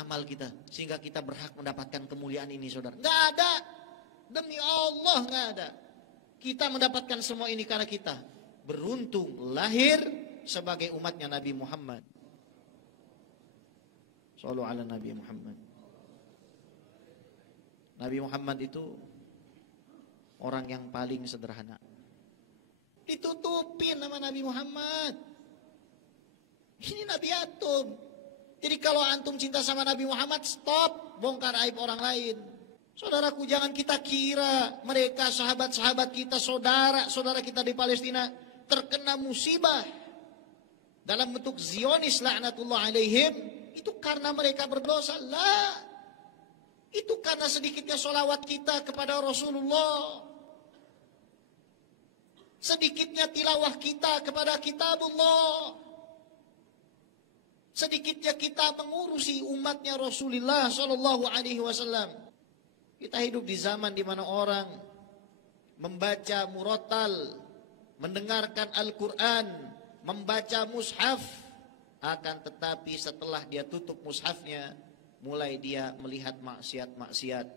amal kita sehingga kita berhak mendapatkan kemuliaan ini, saudara? Nggak ada. Demi Allah nggak ada. Kita mendapatkan semua ini karena kita beruntung lahir sebagai umatnya Nabi Muhammad. Shallu ala Nabi Muhammad. Nabi Muhammad itu orang yang paling sederhana. Ditutupin nama Nabi Muhammad. Ini Nabi Atom. Jadi kalau antum cinta sama Nabi Muhammad, stop bongkar aib orang lain. Saudaraku, jangan kita kira mereka sahabat-sahabat kita, saudara-saudara kita di Palestina terkena musibah dalam bentuk Zionis laknatullah alaihim, itu karena mereka berdosa. Lah, itu karena sedikitnya sholawat kita kepada Rasulullah, sedikitnya tilawah kita kepada kitabullah, sedikitnya kita mengurusi umatnya Rasulullah Sallallahu Alaihi Wasallam. Kita hidup di zaman di mana orang membaca murattal, mendengarkan Al-Quran, membaca mushaf, akan tetapi setelah dia tutup mushafnya, mulai dia melihat maksiat-maksiat,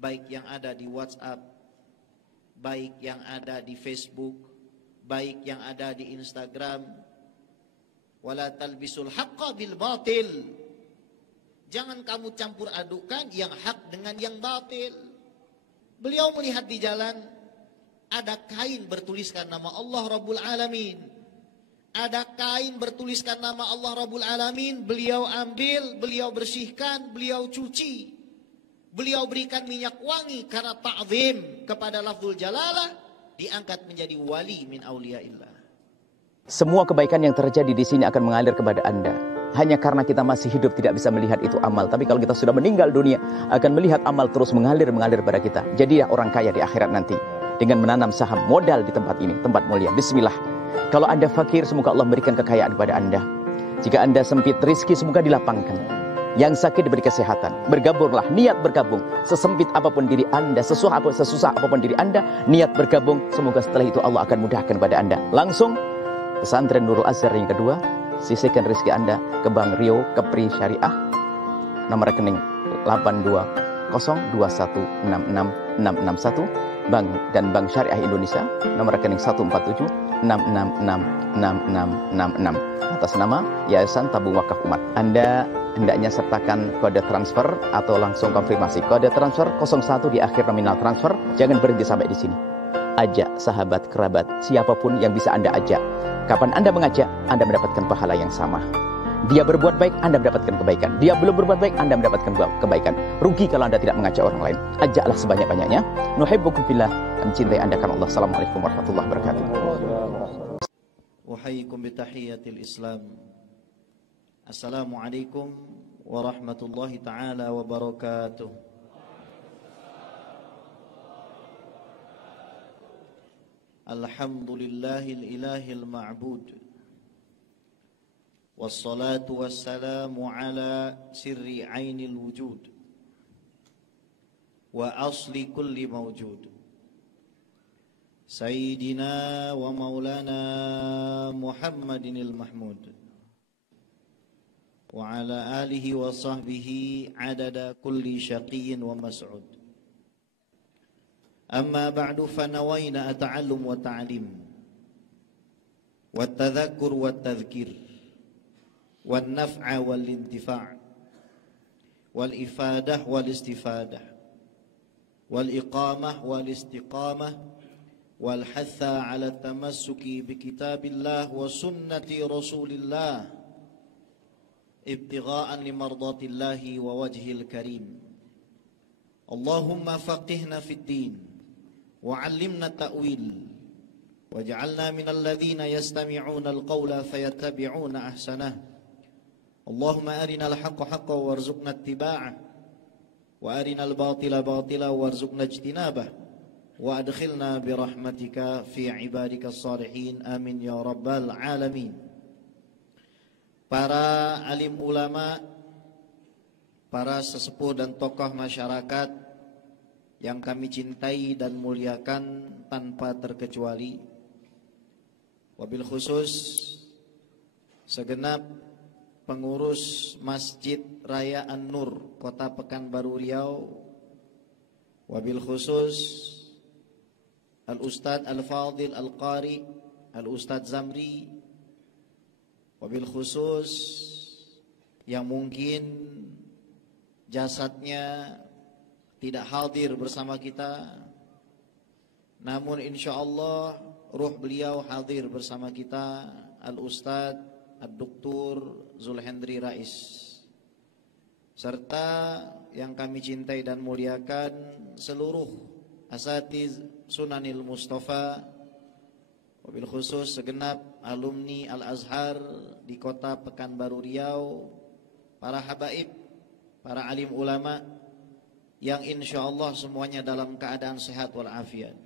baik yang ada di WhatsApp, baik yang ada di Facebook, baik yang ada di Instagram. Wala talbisul haqqa bil batil. Jangan kamu campur adukan yang hak dengan yang batil. Beliau melihat di jalan ada kain bertuliskan nama Allah Rabbul Alamin. Ada kain bertuliskan nama Allah Rabbul Alamin. Beliau ambil, beliau bersihkan, beliau cuci. Beliau berikan minyak wangi karena ta'zim kepada lafzul jalalah, diangkat menjadi wali min auliyaillah. Semua kebaikan yang terjadi di sini akan mengalir kepada Anda. Hanya karena kita masih hidup tidak bisa melihat itu amal. Tapi kalau kita sudah meninggal dunia, akan melihat amal terus mengalir pada kita. Jadilah orang kaya di akhirat nanti dengan menanam saham modal di tempat ini, tempat mulia. Bismillah. Kalau Anda fakir, semoga Allah memberikan kekayaan kepada Anda. Jika Anda sempit rezeki, semoga dilapangkan. Yang sakit diberi kesehatan. Bergabunglah, niat bergabung. Sesempit apapun diri Anda, sesusah apapun diri Anda, niat bergabung. Semoga setelah itu Allah akan mudahkan kepada Anda. Langsung pesantren Nurul Azhar yang kedua, sisihkan rezeki Anda ke Bank Rio Kepri Syariah, nomor rekening 82021666661, Bank dan Bank Syariah Indonesia, nomor rekening 147666666, atas nama Yayasan Tabung Wakaf Umat. Anda hendaknya sertakan kode transfer atau langsung konfirmasi. Kode transfer 01 di akhir nominal transfer. Jangan berhenti sampai di sini. Ajak sahabat, kerabat, siapapun yang bisa Anda ajak. Kapan Anda mengajak, Anda mendapatkan pahala yang sama. Dia berbuat baik, Anda mendapatkan kebaikan. Dia belum berbuat baik, Anda mendapatkan kebaikan. Rugi kalau Anda tidak mengajak orang lain. Ajaklah sebanyak-banyaknya. Nuhibbukum fillah. Kami cintai Anda karena Allah. Assalamualaikum warahmatullahi wabarakatuh. Uhayyikum bitahiyatil Islam. Assalamualaikum warahmatullahi taala wabarakatuh. Alhamdulillahil ilahil ma'bud. Wassalatu wassalamu ala sirri ainil wujud wa asli kulli mawjud. Sayyidina wa maulana Muhammadinil Mahmud wa ala alihi wa sahbihi adada kulli syaqiyyin wa mas'ud. Amma ba'du fanawayna ata'allum wa ta'alim wa tadhakkur wa tadhkir wa naf'a wal intifa' wal ifadah wal istifadah wal iqamah wal istiqamah wal hatha ala tamassuki bi kitabillah wa sunnati rasulillah ibtigha'an li mardatillahi wa wajhil karim. Allahumma faqihna fid din وعلمنا التأويل واجعلنا من الذين يستمعون القول فيتبعون أحسنه. اللهم أرنا الحق حقا وارزقنا اتباعه وأرنا الباطل باطلا وارزقنا اجتنابه وأدخلنا برحمتك في عبادك الصالحين آمين يا رب العالمين. Para alim ulama, para sesepuh dan tokoh masyarakat yang kami cintai dan muliakan tanpa terkecuali, wabil khusus segenap pengurus Masjid Raya An-Nur Kota Pekanbaru Riau, wabil khusus Al-Ustadz Al-Fadil Al-Qari Al-Ustadz Zamri, wabil khusus yang mungkin jasadnya tidak hadir bersama kita, namun insyaallah ruh beliau hadir bersama kita, Al-Ustadz Ad-Doktor Zulhendri Rais, serta yang kami cintai dan muliakan seluruh asatiz Sunanil Mustafa, wabil khusus segenap alumni Al-Azhar di Kota Pekanbaru Riau, para habaib, para alim ulama yang insyaallah semuanya dalam keadaan sehat walafiat.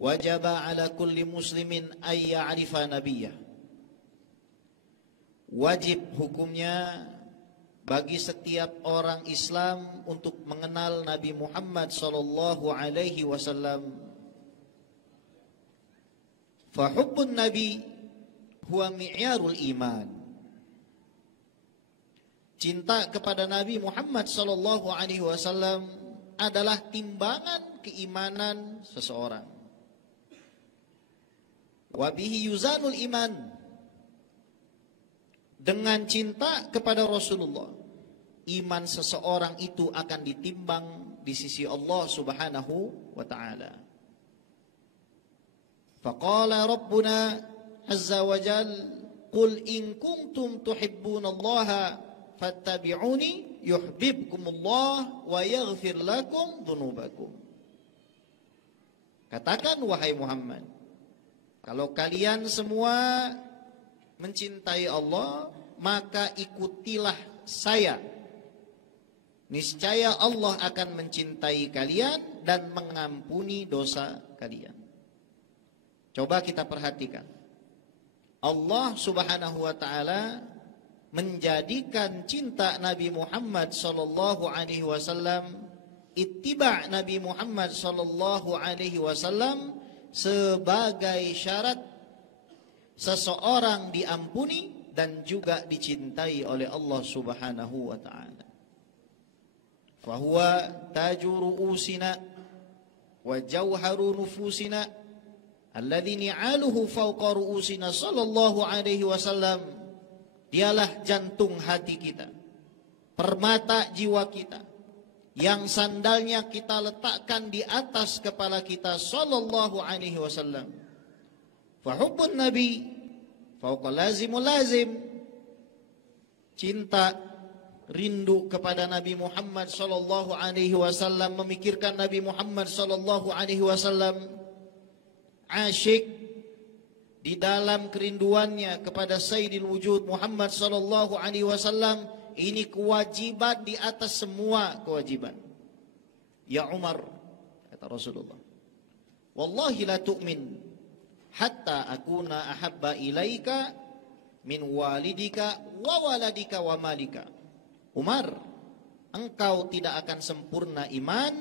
Wajaba ala kulli muslimin ay ya'rifa nabiyyah. Wajib hukumnya bagi setiap orang Islam untuk mengenal Nabi Muhammad sallallahu alaihi wasallam. Fa hubbun nabi huwa mi'yarul iman. Cinta kepada Nabi Muhammad sallallahu alaihi wasallam adalah timbangan keimanan seseorang. Wa bihi yuzanul iman. Dengan cinta kepada Rasulullah, iman seseorang itu akan ditimbang di sisi Allah Subhanahu wa ta'ala. Faqala Rabbuna azza wa jal, qul in kuntum tuhibbunallaha fattabi'uni yuhibbukumullah wa yaghfir lakum dhunubakum. Katakan wahai Muhammad, kalau kalian semua mencintai Allah, maka ikutilah saya. Niscaya Allah akan mencintai kalian dan mengampuni dosa kalian. Coba kita perhatikan. Allah Subhanahu wa ta'ala menjadikan cinta Nabi Muhammad sallallahu alaihi wasallam, ittiba' Nabi Muhammad sallallahu alaihi wasallam sebagai syarat seseorang diampuni dan juga dicintai oleh Allah Subhanahu wa ta'ala. Fahuwa taju ru'usina wa jawharu nufusina alladhi ni'aluhu fawqa ru'usina sallallahu alaihi wasallam. Dialah jantung hati kita, permata jiwa kita, yang sandalnya kita letakkan di atas kepala kita sallallahu alaihi wasallam. Fahubbun nabi fauqa lazimul lazim. Cinta, rindu kepada Nabi Muhammad sallallahu alaihi wasallam, memikirkan Nabi Muhammad sallallahu alaihi wasallam, asyik di dalam kerinduannya kepada Sayyidil Wujud Muhammad sallallahu alaihi wasallam, ini kewajiban di atas semua kewajiban. Ya Umar, kata Rasulullah, wallahi la tu'min hatta akuna ahabba ilaika min walidika wa waladika wa malika. Umar, engkau tidak akan sempurna iman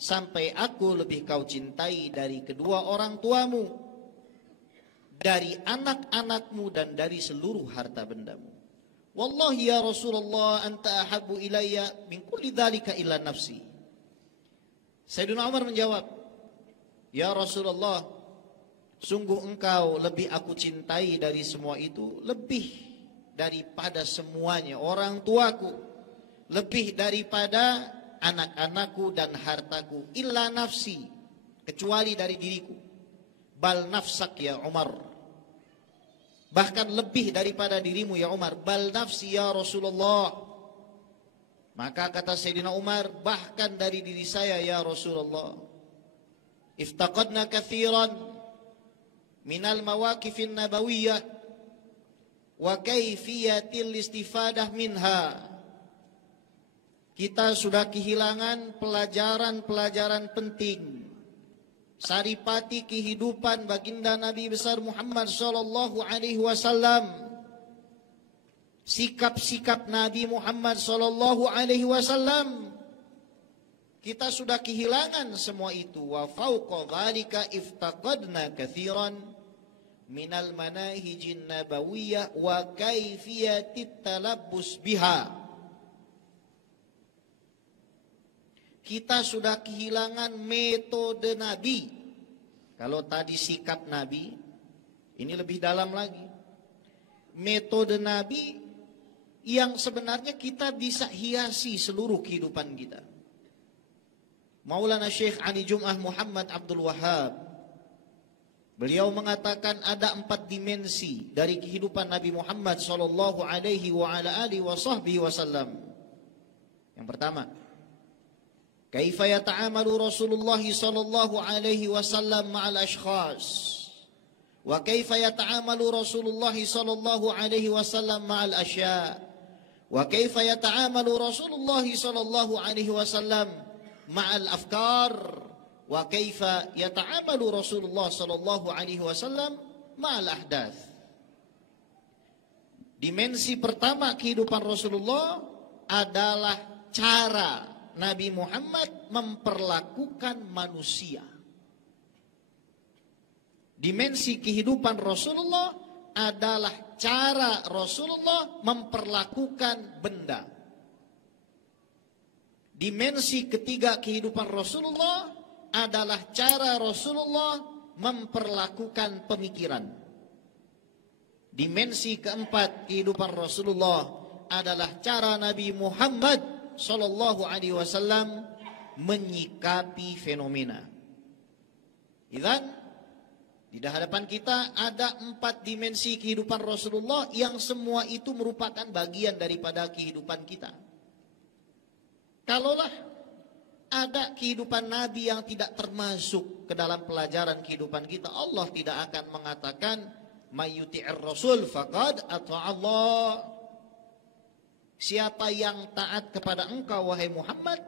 sampai aku lebih kau cintai dari kedua orang tuamu, dari anak-anakmu dan dari seluruh harta bendamu. Wallahi ya Rasulullah anta ahabbu ilayya min kulli dzalika illa nafsi. Sayyidina Umar menjawab, ya Rasulullah, sungguh engkau lebih aku cintai dari semua itu, lebih daripada semuanya, orang tuaku, lebih daripada anak-anakku dan hartaku, illa nafsi, kecuali dari diriku. Bal nafsak ya Umar, bahkan lebih daripada dirimu ya Umar. Bal nafsi ya Rasulullah. Maka kata Sayyidina Umar, bahkan dari diri saya ya Rasulullah. Iftaqadna kathiran minal mawaqifin nabawiyah wa kaifiyatil istifadah minha. Kita sudah kehilangan pelajaran-pelajaran penting, saripati kehidupan baginda Nabi besar Muhammad sallallahu alaihi wasallam, sikap-sikap Nabi Muhammad sallallahu alaihi wasallam. Kita sudah kehilangan semua itu. Wa fauqa dzalika iftaqadna katsiran minal manahijin nabawiyah wa kaifiyatit talabbus biha. Kita sudah kehilangan metode Nabi. Kalau tadi sikap Nabi, ini lebih dalam lagi. Metode Nabi yang sebenarnya kita bisa hiasi seluruh kehidupan kita. Maulana Syekh Ali Jum'ah Muhammad Abdul Wahhab, beliau mengatakan ada 4 dimensi dari kehidupan Nabi Muhammad sallallahu alaihi wa ala alihi wasallam. Yang pertama, kaifa yata'amalu Rasulullah sallallahu alaihi wasallam ma'al ashkhas, wa kaifa yata'amalu Rasulullah sallallahu alaihi wasallam ma'al asya, wa kaifa yata'amalu Rasulullah sallallahu alaihi wasallam ma'al afkar, wa kaifa yata'amalu Rasulullah sallallahu alaihi wasallam ma'al ahdath. Dimensi pertama kehidupan Rasulullah adalah cara Nabi Muhammad memperlakukan manusia. Dimensi kehidupan Rasulullah adalah cara Rasulullah memperlakukan benda. Dimensi ketiga kehidupan Rasulullah adalah cara Rasulullah memperlakukan pemikiran. Dimensi keempat kehidupan Rasulullah adalah cara Nabi Muhammad sallallahu alaihi wasallam menyikapi fenomena. Idzan, di hadapan kita ada 4 dimensi kehidupan Rasulullah yang semua itu merupakan bagian daripada kehidupan kita. Kalaulah ada kehidupan Nabi yang tidak termasuk ke dalam pelajaran kehidupan kita, Allah tidak akan mengatakan mayyuti'ir rasul faqad ata'allah. Siapa yang taat kepada engkau wahai Muhammad,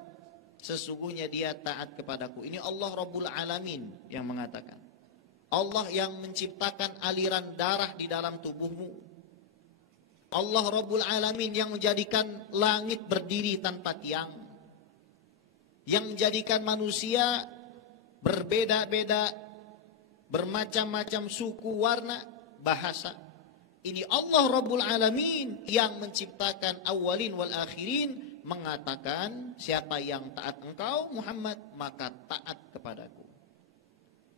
sesungguhnya dia taat kepadaku. Ini Allah Rabbul Alamin yang mengatakan. Allah yang menciptakan aliran darah di dalam tubuhmu. Allah Rabbul Alamin yang menjadikan langit berdiri tanpa tiang. Yang menjadikan manusia berbeda-beda, bermacam-macam suku, warna, bahasa. Ini Allah Rabbul Alamin yang menciptakan awalin wal akhirin, mengatakan siapa yang taat engkau Muhammad maka taat kepadaku.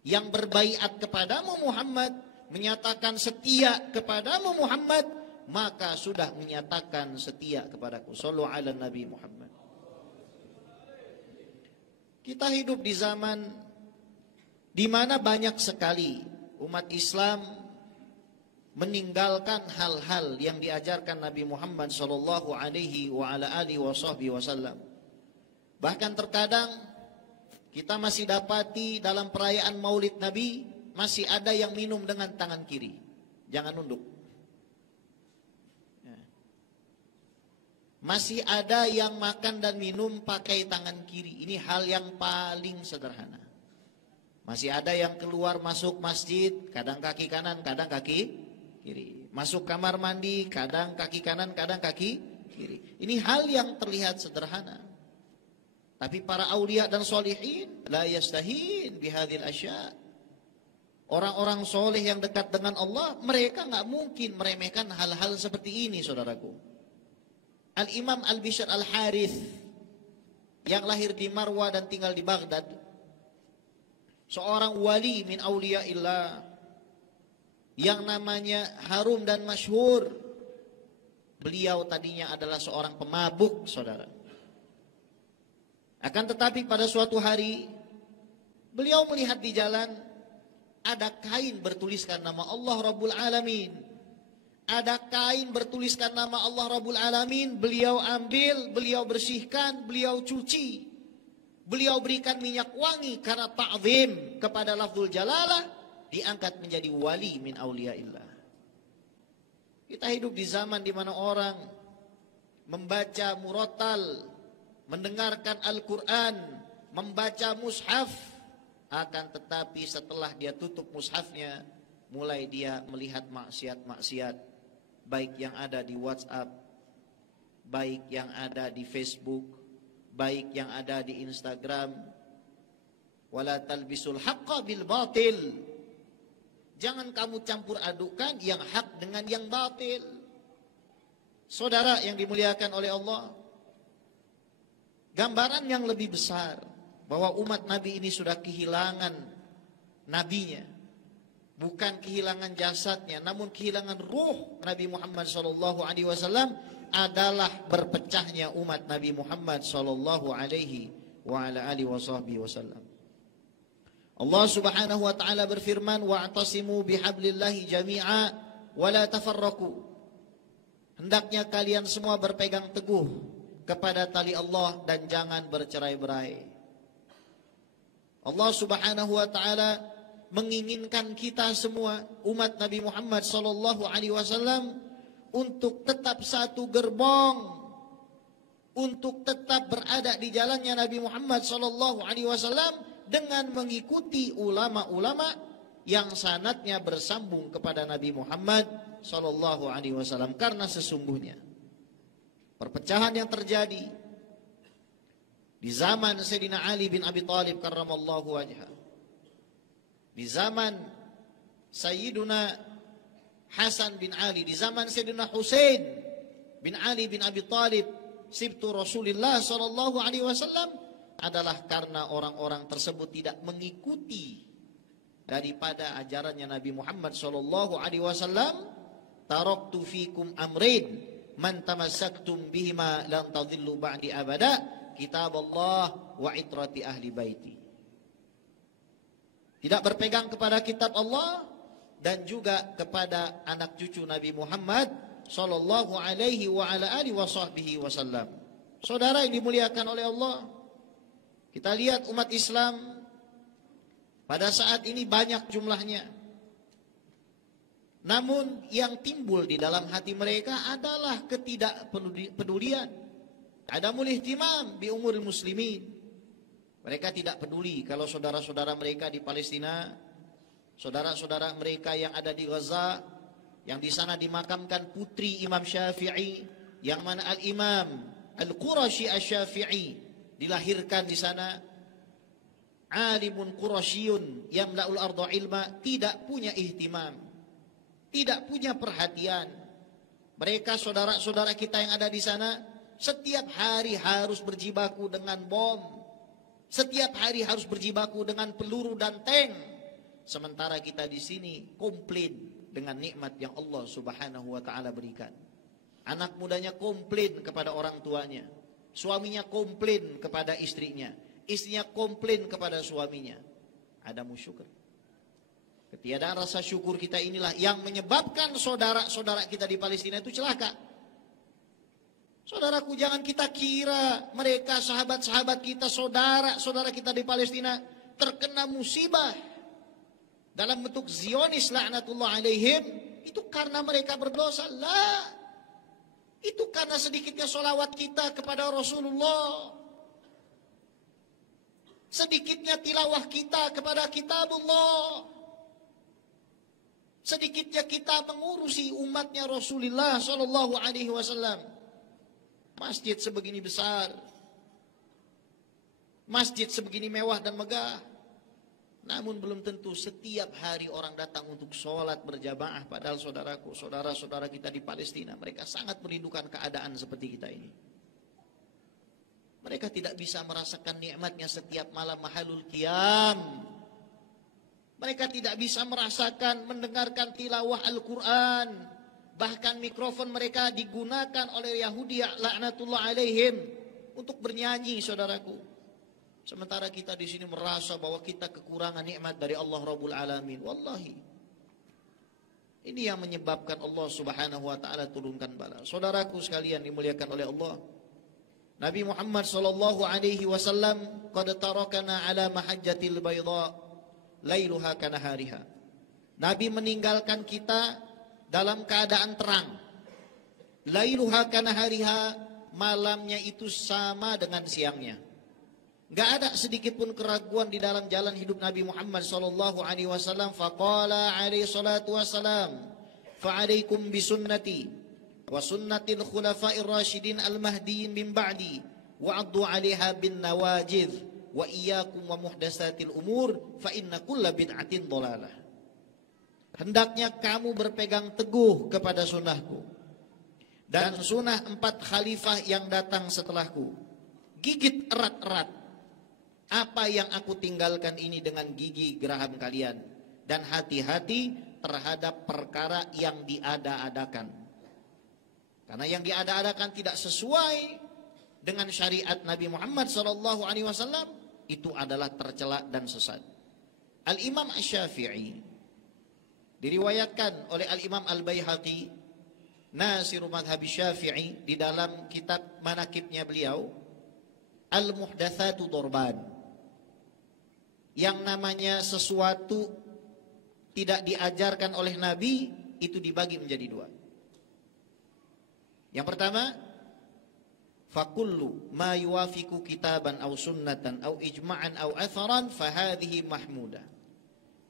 Yang berbaiat kepadamu Muhammad, menyatakan setia kepadamu Muhammad, maka sudah menyatakan setia kepadaku. Shallu ala Nabi Muhammad. Kita hidup di zaman di mana banyak sekali umat Islam meninggalkan hal-hal yang diajarkan Nabi Muhammad sallallahu alaihi wa ala alihi wasallam. Bahkan terkadang kita masih dapati dalam perayaan Maulid Nabi masih ada yang minum dengan tangan kiri. Jangan nunduk. Masih ada yang makan dan minum pakai tangan kiri. Ini hal yang paling sederhana. Masih ada yang keluar masuk masjid, kadang kaki kanan, kadang kaki kiri. Masuk kamar mandi, kadang kaki kanan, kadang kaki kiri. Ini hal yang terlihat sederhana. Tapi para aulia dan solihin la yastahin bihadhil asya. Orang-orang soleh yang dekat dengan Allah, mereka nggak mungkin meremehkan hal-hal seperti ini, saudaraku. Al-Imam Al-Bishr Al-Harith yang lahir di Marwa dan tinggal di Baghdad, seorang wali min auliyaillah yang namanya harum dan masyhur. Beliau tadinya adalah seorang pemabuk, saudara. Akan tetapi pada suatu hari beliau melihat di jalan ada kain bertuliskan nama Allah Rabbul Alamin. Ada kain bertuliskan nama Allah Rabbul Alamin. Beliau ambil, beliau bersihkan, beliau cuci, beliau berikan minyak wangi karena ta'zim kepada lafzul jalalah, diangkat menjadi wali min auliyaillah. Kita hidup di zaman di mana orang membaca murattal, mendengarkan Al-Quran, membaca mushaf, akan tetapi setelah dia tutup mushafnya, mulai dia melihat maksiat-maksiat, baik yang ada di WhatsApp, baik yang ada di Facebook, baik yang ada di Instagram. Wala talbisul haqqa bil batil. Jangan kamu campur adukan yang hak dengan yang batil. Saudara yang dimuliakan oleh Allah, gambaran yang lebih besar bahwa umat Nabi ini sudah kehilangan nabinya, bukan kehilangan jasadnya, namun kehilangan ruh Nabi Muhammad SAW, adalah berpecahnya umat Nabi Muhammad SAW. Allah Subhanahu wa taala berfirman, wa'tasimu bihablillahi jami'a wa la tafarraqu. Hendaknya kalian semua berpegang teguh kepada tali Allah dan jangan bercerai-berai. Allah Subhanahu wa taala menginginkan kita semua umat Nabi Muhammad SAW untuk tetap satu gerbong, untuk tetap berada di jalannya Nabi Muhammad SAW dengan mengikuti ulama-ulama yang sanadnya bersambung kepada Nabi Muhammad SAW. Karena sesungguhnya perpecahan yang terjadi di zaman Sayyidina Ali bin Abi Thalib karramallahu wajhah, di zaman Sayyiduna Hasan bin Ali, di zaman Sayyidina Husain bin Ali bin Abi Thalib sibtu Rasulullah SAW, adalah karena orang-orang tersebut tidak mengikuti daripada ajarannya Nabi Muhammad SAW. Taraktu fikum amrin man tamassaktum bihima lan tadhillu ba'di abada, kitab Allah wa itrati ahli baiti. Tidak berpegang kepada kitab Allah dan juga kepada anak cucu Nabi Muhammad sallallahu alaihi wa ala alihi wasallam. Saudara yang dimuliakan oleh Allah, kita lihat umat Islam pada saat ini banyak jumlahnya. Namun yang timbul di dalam hati mereka adalah ketidakpedulian. Adamul ihtimam bi umuril muslimin. Mereka tidak peduli kalau saudara-saudara mereka di Palestina, saudara-saudara mereka yang ada di Gaza, yang di sana dimakamkan putri Imam Syafi'i, yang mana Al-Imam Al-Qurashi Asy-Syafi'i dilahirkan di sana. Alimun Qurasyiyun yamla'ul arda ilma, tidak punya ihtimam, tidak punya perhatian. Mereka saudara-saudara kita yang ada di sana setiap hari harus berjibaku dengan bom, setiap hari harus berjibaku dengan peluru dan tank. Sementara kita di sini komplain dengan nikmat yang Allah Subhanahu wa taala berikan. Anak mudanya komplain kepada orang tuanya, suaminya komplain kepada istrinya, istrinya komplain kepada suaminya. Adamu syukur. Ketiadaan rasa syukur kita inilah yang menyebabkan saudara-saudara kita di Palestina itu celaka. Saudaraku, jangan kita kira mereka sahabat-sahabat kita, saudara-saudara kita di Palestina terkena musibah dalam bentuk Zionis laknatullah alaihim itu karena mereka berdosa. La, itu karena sedikitnya sholawat kita kepada Rasulullah, sedikitnya tilawah kita kepada kitabullah, sedikitnya kita mengurusi umatnya Rasulullah Sallallahu Alaihi Wasallam. Masjid sebegini besar, masjid sebegini mewah dan megah, namun belum tentu setiap hari orang datang untuk sholat berjamaah. Padahal saudaraku, saudara-saudara kita di Palestina, mereka sangat merindukan keadaan seperti kita ini. Mereka tidak bisa merasakan nikmatnya setiap malam mahalul qiyam. Mereka tidak bisa merasakan, mendengarkan tilawah Al-Quran. Bahkan mikrofon mereka digunakan oleh Yahudi laknatullah alaihim untuk bernyanyi, saudaraku. Sementara kita di sini merasa bahwa kita kekurangan nikmat dari Allah Rabbul Alamin. Wallahi, ini yang menyebabkan Allah Subhanahu wa taala turunkan bala. Saudaraku sekalian dimuliakan oleh Allah, Nabi Muhammad sallallahu alaihi wasallam qad tarakana ala mahajjatil bayda lailuha kanahariha. Nabi meninggalkan kita dalam keadaan terang. Lailuha kanahariha, malamnya itu sama dengan siangnya. Enggak ada sedikit pun keraguan di dalam jalan hidup Nabi Muhammad sallallahu alaihi wasallam. Faqala alaihi salatu wassalam, fa'alaikum bisunnati wa sunnatil khulafa'ir rasyidin al-mahdiyyin min ba'di wa 'addu 'alaiha bin nawajidh wa iyyakum wa muhdatsatil umur fa inna kulla bid'atin dhalalah. hendaknya kamu berpegang teguh kepada sunnahku dan sunnah 4 khalifah yang datang setelahku. Gigit erat-erat apa yang aku tinggalkan ini dengan gigi geraham kalian, dan hati-hati terhadap perkara yang diada-adakan. Karena yang diada-adakan tidak sesuai dengan syariat Nabi Muhammad SAW, itu adalah tercela dan sesat. Al-Imam Asy-Syafi'i diriwayatkan oleh Al-Imam Al-Baihaqi, Nasiru Madhab Syafi'i, di dalam kitab manakibnya beliau, Al-Muhdatsatu Dorban. Yang namanya sesuatu tidak diajarkan oleh Nabi itu dibagi menjadi 2. Yang pertama, fakullu ma yuwafiqu kitaban aw sunnatan aw ijma'an aw atharan fahadhihi mahmudah.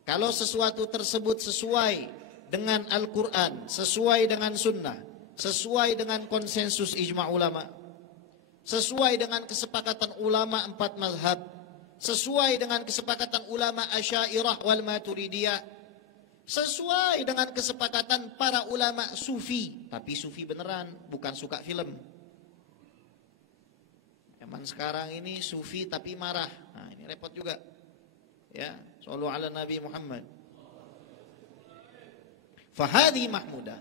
Kalau sesuatu tersebut sesuai dengan Al-Quran, sesuai dengan sunnah, sesuai dengan konsensus ijma' ulama, sesuai dengan kesepakatan ulama 4 mazhab, sesuai dengan kesepakatan ulama Asy'ariyah wal Maturidiyah, sesuai dengan kesepakatan para ulama sufi, tapi sufi beneran, bukan suka film. Zaman sekarang ini sufi tapi marah. Nah, ini repot juga. Ya, shallu ala Nabi Muhammad. Fahadi mahmudah.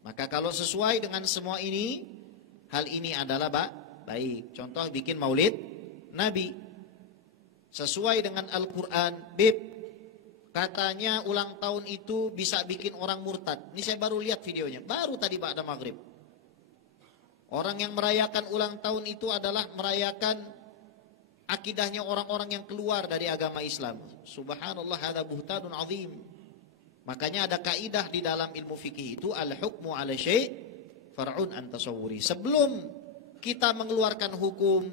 Maka kalau sesuai dengan semua ini, hal ini adalah baik. Contoh bikin maulid Nabi sesuai dengan Al-Quran. Bib, katanya ulang tahun itu bisa bikin orang murtad. Ini saya baru lihat videonya, baru tadi ba'da maghrib. Orang yang merayakan ulang tahun itu adalah merayakan akidahnya orang-orang yang keluar dari agama Islam. Subhanallah, hadza buhtanun azim. Makanya ada kaidah di dalam ilmu fikih itu, al-hukmu ala syai' far'un an tasawwuri. Sebelum kita mengeluarkan hukum,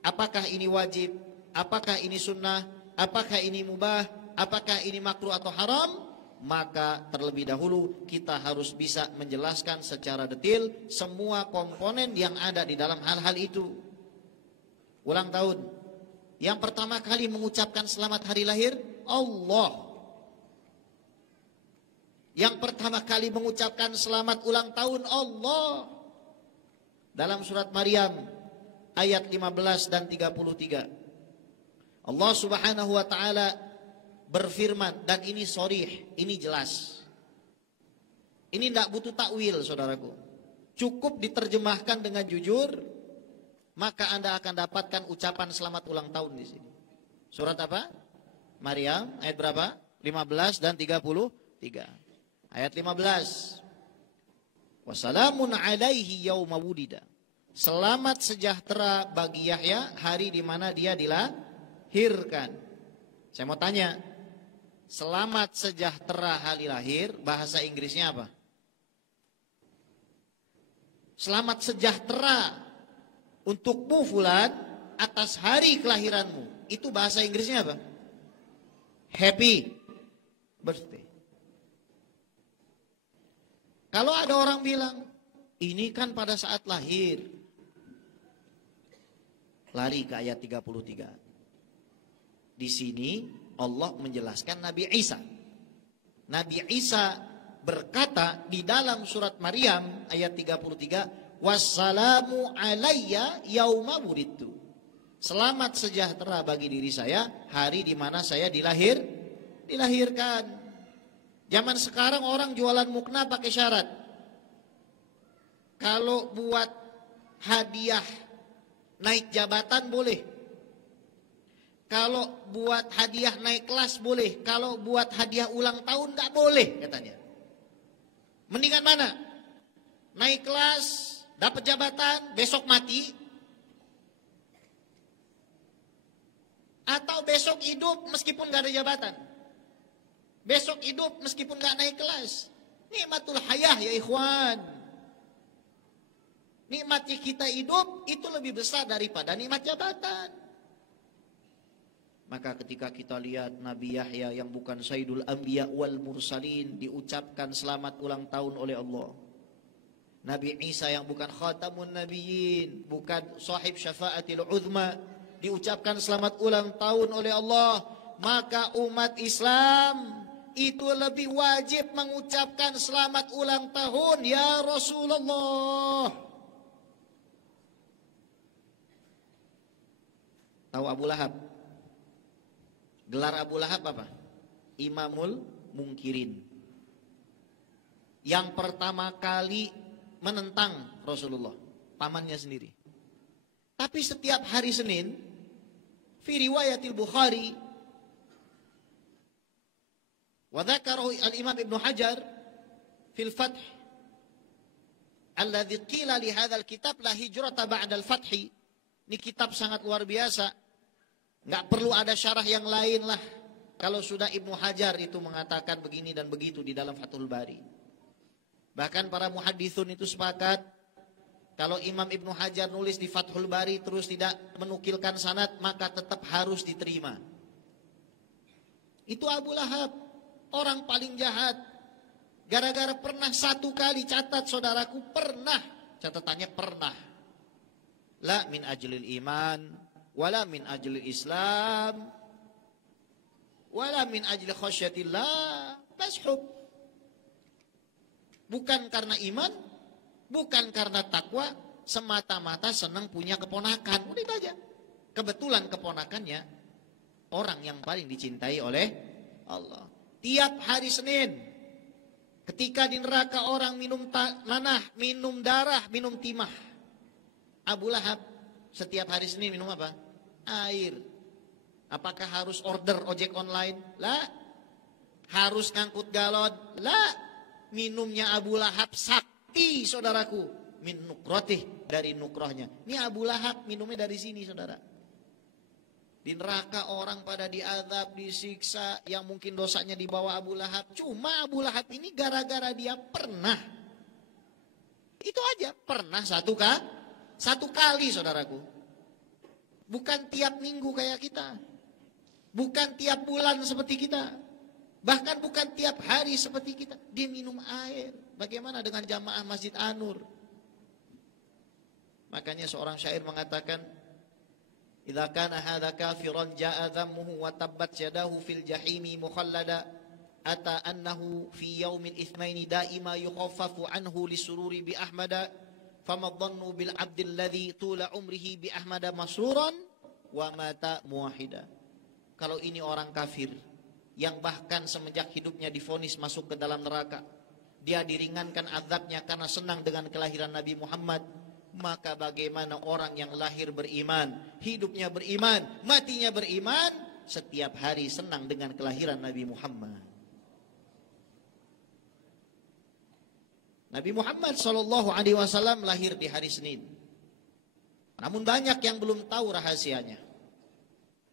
apakah ini wajib, apakah ini sunnah, apakah ini mubah, apakah ini makruh atau haram, maka terlebih dahulu kita harus bisa menjelaskan secara detail semua komponen yang ada di dalam hal-hal itu. Ulang tahun, yang pertama kali mengucapkan selamat hari lahir Allah. Yang pertama kali mengucapkan selamat ulang tahun Allah. Dalam surat Maryam ayat 15 dan 33. Allah Subhanahu wa taala berfirman, dan ini sharih, ini jelas. Ini tidak butuh takwil, saudaraku. Cukup diterjemahkan dengan jujur, maka Anda akan dapatkan ucapan selamat ulang tahun di sini. Surat apa? Maryam ayat berapa? 15 dan 33. Ayat 15. Wassalamun alaihi yauma wulida. Selamat sejahtera bagi Yahya hari di mana dia dilahirkan. Saya mau tanya, selamat sejahtera hari lahir, bahasa Inggrisnya apa? Selamat sejahtera untukmu fulan atas hari kelahiranmu. Itu bahasa Inggrisnya apa? Happy birthday. Kalau ada orang bilang, ini kan pada saat lahir. Lari ke ayat 33. Di sini Allah menjelaskan Nabi Isa. Nabi Isa berkata di dalam surat Maryam ayat 33, wassalamu alayya yauma wulidtu. Selamat sejahtera bagi diri saya hari di mana saya dilahirkan. Zaman sekarang orang jualan mukna pakai syarat. Kalau buat hadiah naik jabatan boleh. Kalau buat hadiah naik kelas boleh. Kalau buat hadiah ulang tahun nggak boleh katanya. Mendingan mana? Naik kelas, dapat jabatan, besok mati. Atau besok hidup meskipun nggak ada jabatan. Besok hidup meskipun gak naik kelas. Nikmatul hayah ya ikhwan. Nikmatnya kita hidup itu lebih besar daripada nikmat jabatan. Maka ketika kita lihat Nabi Yahya yang bukan Sayyidul Anbiya wal Mursalin diucapkan selamat ulang tahun oleh Allah. Nabi Isa yang bukan Khatamun Nabiyyin, bukan sahib syafaatil uzma, diucapkan selamat ulang tahun oleh Allah. Maka umat Islam itu lebih wajib mengucapkan selamat ulang tahun ya Rasulullah. Tahu Abu Lahab? Gelar Abu Lahab apa? Imamul Mungkirin. Yang pertama kali menentang Rasulullah, pamannya sendiri. Tapi setiap hari Senin, fi riwayatil Bukhari, wa dzakarahu al-Imam Ibnu Hajar fil Fath, alladzi qila li hadzal kitab la hijrata ba'da al-fath. Ini kitab sangat luar biasa. Enggak perlu ada syarah yang lain lah. Kalau sudah Ibnu Hajar itu mengatakan begini dan begitu di dalam Fathul Bari. Bahkan para muhaditsun itu sepakat, kalau Imam Ibnu Hajar nulis di Fathul Bari terus tidak menukilkan sanad, maka tetap harus diterima. Itu Abu Lahab, orang paling jahat. Gara-gara pernah satu kali, catat saudaraku, pernah. Catatannya pernah. La min ajlil iman, wala min ajlil Islam, wala min ajli khasyatillah, bashub. Bukan karena iman, bukan karena takwa, semata-mata senang punya keponakan. Udah itu aja. Kebetulan keponakannya orang yang paling dicintai oleh Allah. Tiap hari Senin, ketika di neraka orang minum nanah, minum darah, minum timah, Abu Lahab setiap hari Senin minum apa? Air. Apakah harus order ojek online? La. Harus ngangkut galon? La. Minumnya Abu Lahab sakti, saudaraku. Min nukrotih, dari nukrohnya. Ini Abu Lahab minumnya dari sini, saudara. Di neraka orang pada diazab, disiksa, yang mungkin dosanya di bawah Abu Lahab. Cuma Abu Lahab ini gara-gara dia pernah. Itu aja, pernah satu kali, saudaraku. Bukan tiap minggu kayak kita. Bukan tiap bulan seperti kita. Bahkan bukan tiap hari seperti kita. Dia minum air. Bagaimana dengan jamaah Masjid An-Nur? Makanya seorang syair mengatakan, idza kana hadza kafiran jaa dhammuhu wa tabbat yadahu fil jahimi mukhallada ata annahu fi yaumil itsnaini daima yukhaffafu anhu lisururi bi ahmada fama dhannu bil abdil ladzi tula umrihi bi ahmada masruran wa mata muwahhida. Kalau ini orang kafir yang bahkan semenjak hidupnya divonis masuk ke dalam neraka, dia diringankan azabnya karena senang dengan kelahiran Nabi Muhammad, maka bagaimana orang yang lahir beriman, hidupnya beriman, matinya beriman, setiap hari senang dengan kelahiran Nabi Muhammad. Nabi Muhammad SAW lahir di hari Senin. Namun banyak yang belum tahu rahasianya.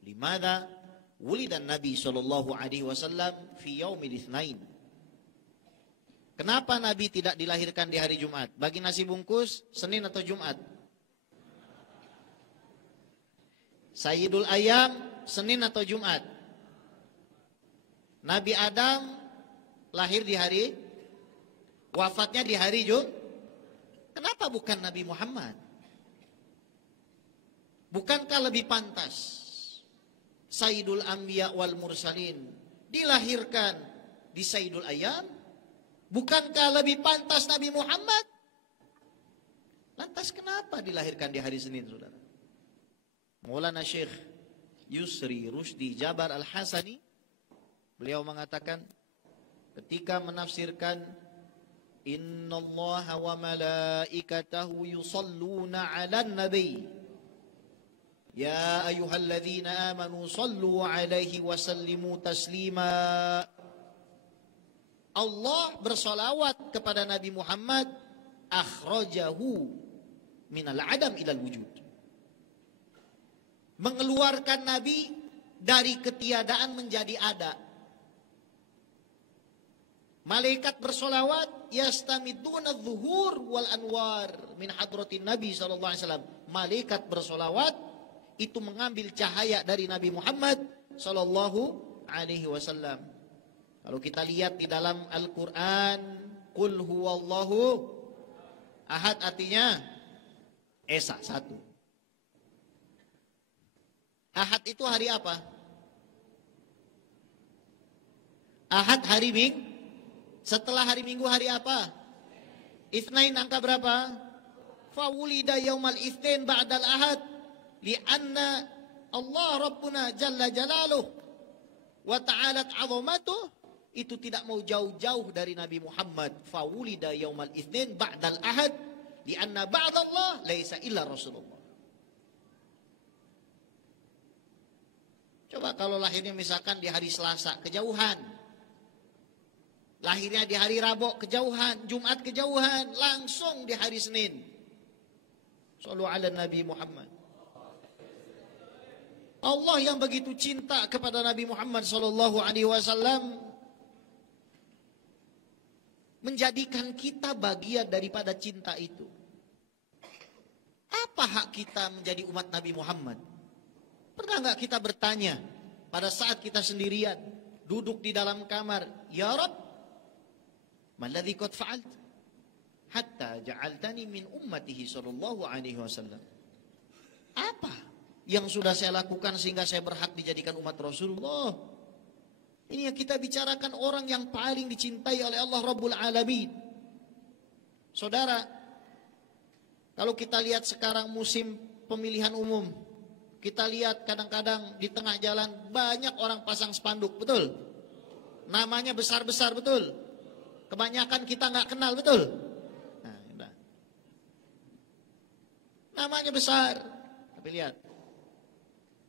Limana wulidan Nabi SAW fi yaumil itsnain. Kenapa Nabi tidak dilahirkan di hari Jumat? Bagi nasi bungkus, Senin atau Jumat? Sayyidul Ayam, Senin atau Jumat? Nabi Adam lahir di hari, wafatnya di hari Jumat. Kenapa bukan Nabi Muhammad? Bukankah lebih pantas Sayyidul Anbiya wal Mursalin dilahirkan di Sayyidul Ayam? Bukankah lebih pantas Nabi Muhammad? Lantas kenapa dilahirkan di hari Senin, saudara? Maulana Syekh Yusri Rusdi Jabar Al-Hasani, beliau mengatakan ketika menafsirkan innallaha wa malaikatahu yusalluna 'alan nabi ya ayyuhalladzina amanu sallu 'alaihi wa sallimu taslima. Allah bersolawat kepada Nabi Muhammad, akhrajahu minal adam ilal wujud. Mengeluarkan Nabi dari ketiadaan menjadi ada. Malaikat bersolawat, yastamiduna dhuhur wal anwar min hadratin Nabi SAW. Malaikat bersolawat, itu mengambil cahaya dari Nabi Muhammad SAW. Kalau kita lihat di dalam Al-Quran, Qul huwallahu ahad, artinya Esa, satu. Ahad itu hari apa? Ahad hari Minggu. Setelah hari Minggu hari apa? Itsnain angka berapa? Fawulida yaumal itsnain ba'dal ahad. Lianna Allah Rabbuna Jalla Jalaluh wa ta'alat 'azamatuh itu tidak mau jauh-jauh dari Nabi Muhammad. Fawulida yaumal itsnain ba'dal ahad. Lianna ba'dallah laisa illa Rasulullah. Coba kalau lahirnya misalkan di hari Selasa, kejauhan. Lahirnya di hari Rabu, kejauhan. Jumat, kejauhan. Langsung di hari Senin. Shallu ala Nabi Muhammad. Allah yang begitu cinta kepada Nabi Muhammad sallallahu alaihi wasallam menjadikan kita bagian daripada cinta itu. Apa hak kita menjadi umat Nabi Muhammad? Pernah nggak kita bertanya pada saat kita sendirian duduk di dalam kamar, ya Rabb, maladzi qad fa'alt hatta ja'altani min ummatihi sallallahu alaihi wasallam. Apa yang sudah saya lakukan sehingga saya berhak dijadikan umat Rasulullah? Ini yang kita bicarakan orang yang paling dicintai oleh Allah Rabbul Alamin. Saudara, kalau kita lihat sekarang musim pemilihan umum, kita lihat kadang-kadang di tengah jalan banyak orang pasang spanduk, betul? Namanya besar-besar, betul? Kebanyakan kita nggak kenal, betul? Nah, namanya besar, tapi lihat,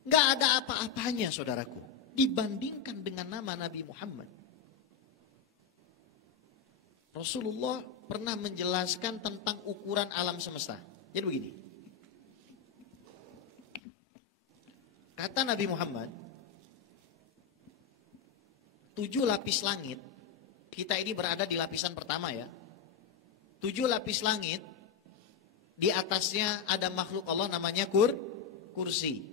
nggak ada apa-apanya, saudaraku, dibandingkan dengan nama Nabi Muhammad. Rasulullah pernah menjelaskan tentang ukuran alam semesta. Jadi begini. Kata Nabi Muhammad, 7 lapis langit, kita ini berada di lapisan pertama ya. 7 lapis langit, di atasnya ada makhluk Allah namanya kursi.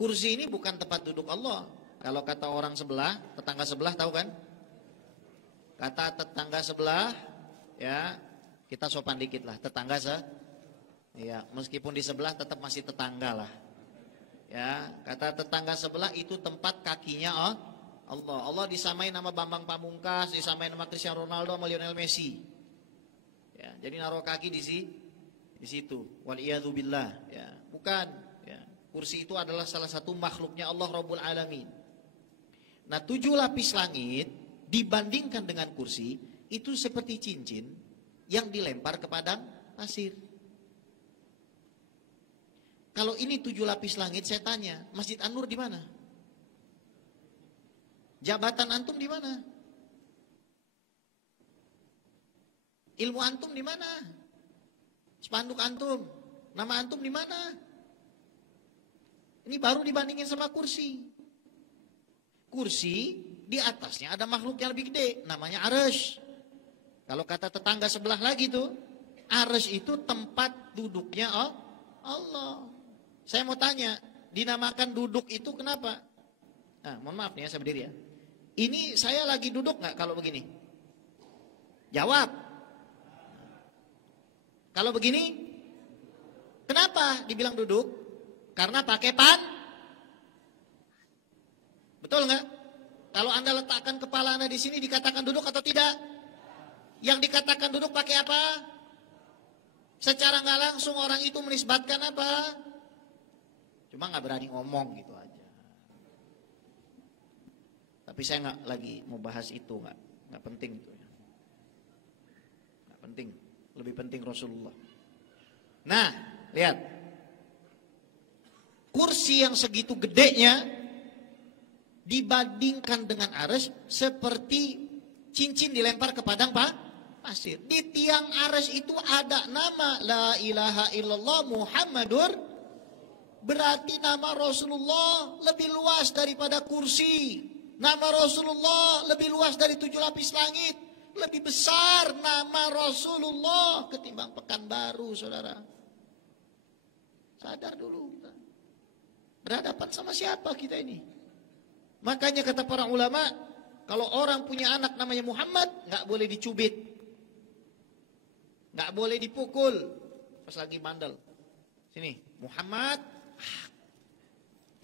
Kursi ini bukan tempat duduk Allah. Kalau kata orang sebelah, tetangga sebelah tahu kan? Kata tetangga sebelah, ya kita sopan dikit lah, ya meskipun di sebelah tetap masih tetangga lah. Ya, kata tetangga sebelah itu tempat kakinya Allah. Allah disamain nama Bambang Pamungkas, disamain nama Cristiano Ronaldo sama Lionel Messi. Ya, jadi naruh kaki di situ. Waliyadzubillah. Ya, bukan. Ya, kursi itu adalah salah satu makhluknya Allah Rabbul Alamin. Nah, 7 lapis langit dibandingkan dengan kursi itu seperti cincin yang dilempar ke padang pasir. Kalau ini 7 lapis langit, saya tanya, Masjid An-Nur di mana? Jabatan antum di mana? Ilmu antum di mana? Spanduk antum, nama antum di mana? Ini baru dibandingin sama kursi. Kursi di atasnya ada makhluk yang lebih gede, namanya Arsy. Kalau kata tetangga sebelah lagi tuh, Arsy itu tempat duduknya Allah. Saya mau tanya, dinamakan duduk itu kenapa? Nah, mohon maaf nih ya, saya berdiri ya. Ini saya lagi duduk nggak kalau begini? Jawab. Kalau begini, kenapa dibilang duduk? Karena pakai betul nggak? Kalau Anda letakkan kepala Anda di sini dikatakan duduk atau tidak? Yang dikatakan duduk pakai apa? Secara nggak langsung orang itu menisbatkan apa? Cuma nggak berani ngomong gitu aja. Tapi saya nggak lagi mau bahas itu, nggak penting itu. Nggak penting, lebih penting Rasulullah. Nah, lihat, kursi yang segitu gedenya dibandingkan dengan Arsy seperti cincin dilempar ke padang pasir. Di tiang Arsy itu ada nama La ilaha illallah Muhammadur. Berarti nama Rasulullah lebih luas daripada kursi. Nama Rasulullah lebih luas dari 7 lapis langit. Lebih besar nama Rasulullah ketimbang Pekanbaru, saudara. Sadar dulu. Berhadapan sama siapa kita ini? Makanya kata para ulama, kalau orang punya anak namanya Muhammad, nggak boleh dicubit, nggak boleh dipukul pas lagi bandel. Sini, Muhammad.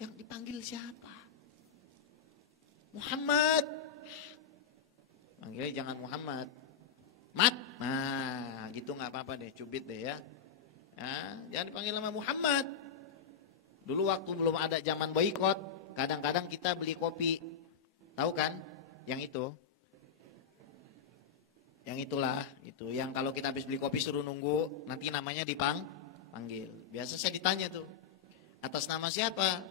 Yang dipanggil siapa? Muhammad. Panggilnya jangan Muhammad. Mat. Nah, gitu nggak apa-apa deh, cubit deh ya. Nah, jangan dipanggil nama Muhammad. Dulu waktu belum ada zaman boikot, kadang-kadang kita beli kopi. Tahu kan? Yang itu. Yang itulah, itu. Yang kalau kita habis beli kopi suruh nunggu, nanti namanya dipanggil. Biasa saya ditanya tuh, atas nama siapa?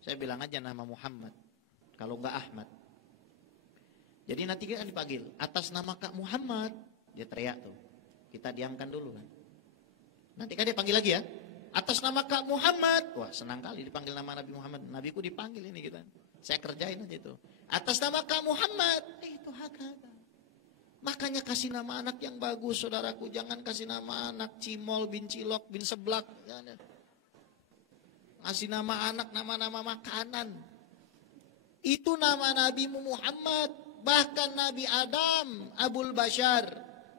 Saya bilang aja nama Muhammad. Kalau enggak Ahmad. Jadi nanti kita dipanggil, atas nama Kak Muhammad. Dia teriak tuh. Kita diamkan dulu kan. Nanti kan dia panggil lagi ya. Atas nama Kak Muhammad. Wah, senang kali dipanggil nama Nabi Muhammad. Nabiku dipanggil ini kita. Saya kerjain aja itu. Atas nama Kak Muhammad. Itu hak-hak. Makanya kasih nama anak yang bagus, saudaraku. Jangan kasih nama anak Cimol bin Cilok bin Seblak. Kasih nama anak nama-nama makanan. Itu nama Nabi Muhammad. Bahkan Nabi Adam, Abul Bashar,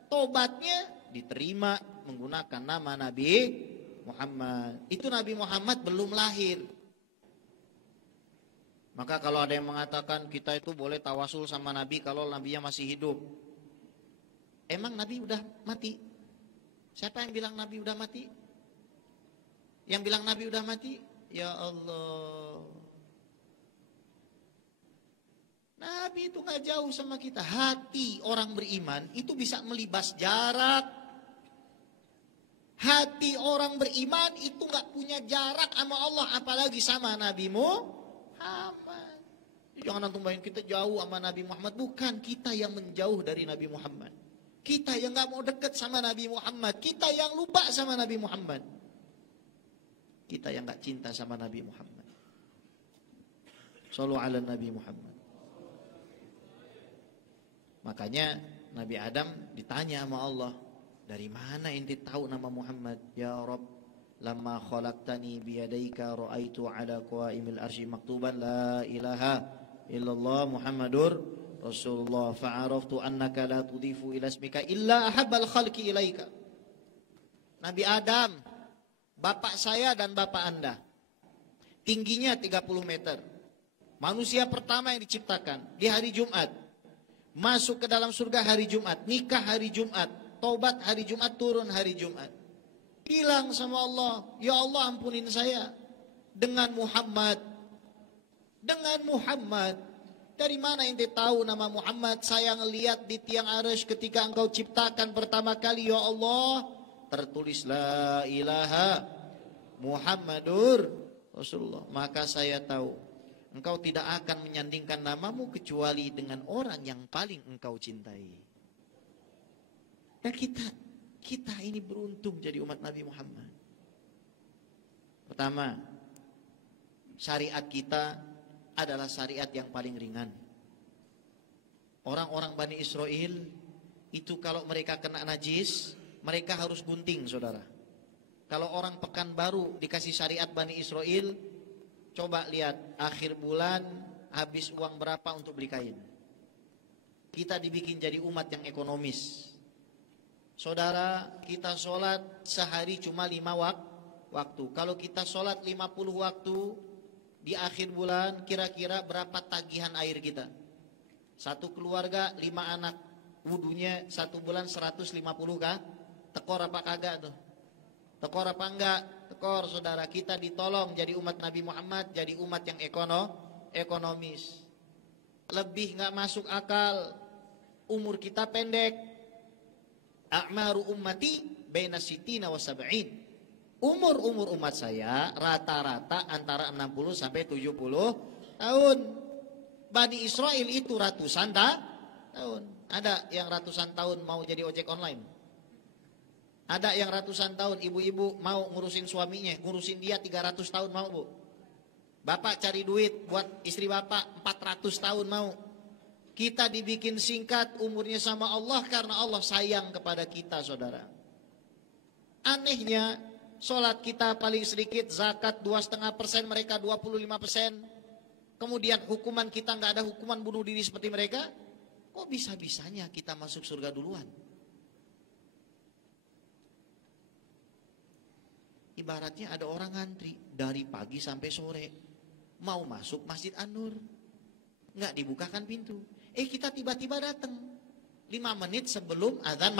tobatnya diterima menggunakan nama Nabi Muhammad. Itu Nabi Muhammad belum lahir. Maka kalau ada yang mengatakan kita itu boleh tawasul sama Nabi kalau Nabinya masih hidup. Emang Nabi udah mati? Siapa yang bilang Nabi udah mati? Yang bilang Nabi udah mati? Ya Allah. Nabi itu gak jauh sama kita. Hati orang beriman itu bisa melibas jarak. Hati orang beriman itu gak punya jarak sama Allah. Apalagi sama Nabi Muhammad. Jangan antum bayangin kita jauh sama Nabi Muhammad. Bukan, kita yang menjauh dari Nabi Muhammad. Kita yang gak mau dekat sama Nabi Muhammad. Kita yang lupa sama Nabi Muhammad. Kita yang gak cinta sama Nabi Muhammad. Shallu ala Nabi Muhammad. Makanya Nabi Adam ditanya sama Allah, dari mana ente tahu nama Muhammad? Ya Rabb, lamma khalaqtani biyadaika ra'aitu ala qawaimil arsy maktuban la ilaha illallah Muhammadur Rasulullah fa'araftu annaka la tudifu ila ismika illa ahabbal khalqi ilaika. Nabi Adam, bapak saya dan bapak Anda, tingginya 30 meter. Manusia pertama yang diciptakan di hari Jumat. Masuk ke dalam surga hari Jumat, nikah hari Jumat, taubat hari Jumat, turun hari Jumat. Bilang sama Allah, ya Allah ampunin saya dengan Muhammad. Dengan Muhammad. Dari mana ente tahu nama Muhammad? Saya ngelihat di tiang arsy ketika engkau ciptakan pertama kali, ya Allah, tertulis la ilaha Muhammadur Rasulullah. Maka saya tahu engkau tidak akan menyandingkan namamu kecuali dengan orang yang paling engkau cintai. Dan kita ini beruntung jadi umat Nabi Muhammad. Pertama, syariat kita adalah syariat yang paling ringan. Orang-orang Bani Israel itu kalau mereka kena najis, mereka harus gunting, saudara. Kalau orang Pekanbaru dikasih syariat Bani Israel, coba lihat akhir bulan habis uang berapa untuk beli kain. Kita dibikin jadi umat yang ekonomis. Saudara, kita sholat sehari cuma 5 waktu. Kalau kita sholat 50 waktu, di akhir bulan kira-kira berapa tagihan air kita? Satu keluarga 5 anak, wudunya 1 bulan 150 kah? Tekor apa kagak tuh? Tekor apa enggak? Tekor, saudara. Kita ditolong jadi umat Nabi Muhammad, jadi umat yang ekonomis. Lebih enggak masuk akal. Umur kita pendek. A'maru ummati baina sitina wa sab'in. Umur umat saya rata-rata antara 60 sampai 70 tahun. Bani Israel itu ratusan tahun. Ada yang ratusan tahun mau jadi ojek online. Ada yang ratusan tahun ibu-ibu mau ngurusin suaminya, ngurusin dia 300 tahun mau, Bu. Bapak cari duit buat istri bapak 400 tahun mau. Kita dibikin singkat umurnya sama Allah karena Allah sayang kepada kita, saudara. Anehnya, sholat kita paling sedikit, zakat 2,5%, mereka 25%. Kemudian hukuman kita nggak ada hukuman bunuh diri seperti mereka. Kok bisa-bisanya kita masuk surga duluan? Ibaratnya ada orang ngantri dari pagi sampai sore mau masuk Masjid An-Nur, nggak dibukakan pintu. Kita tiba-tiba datang 5 menit sebelum azan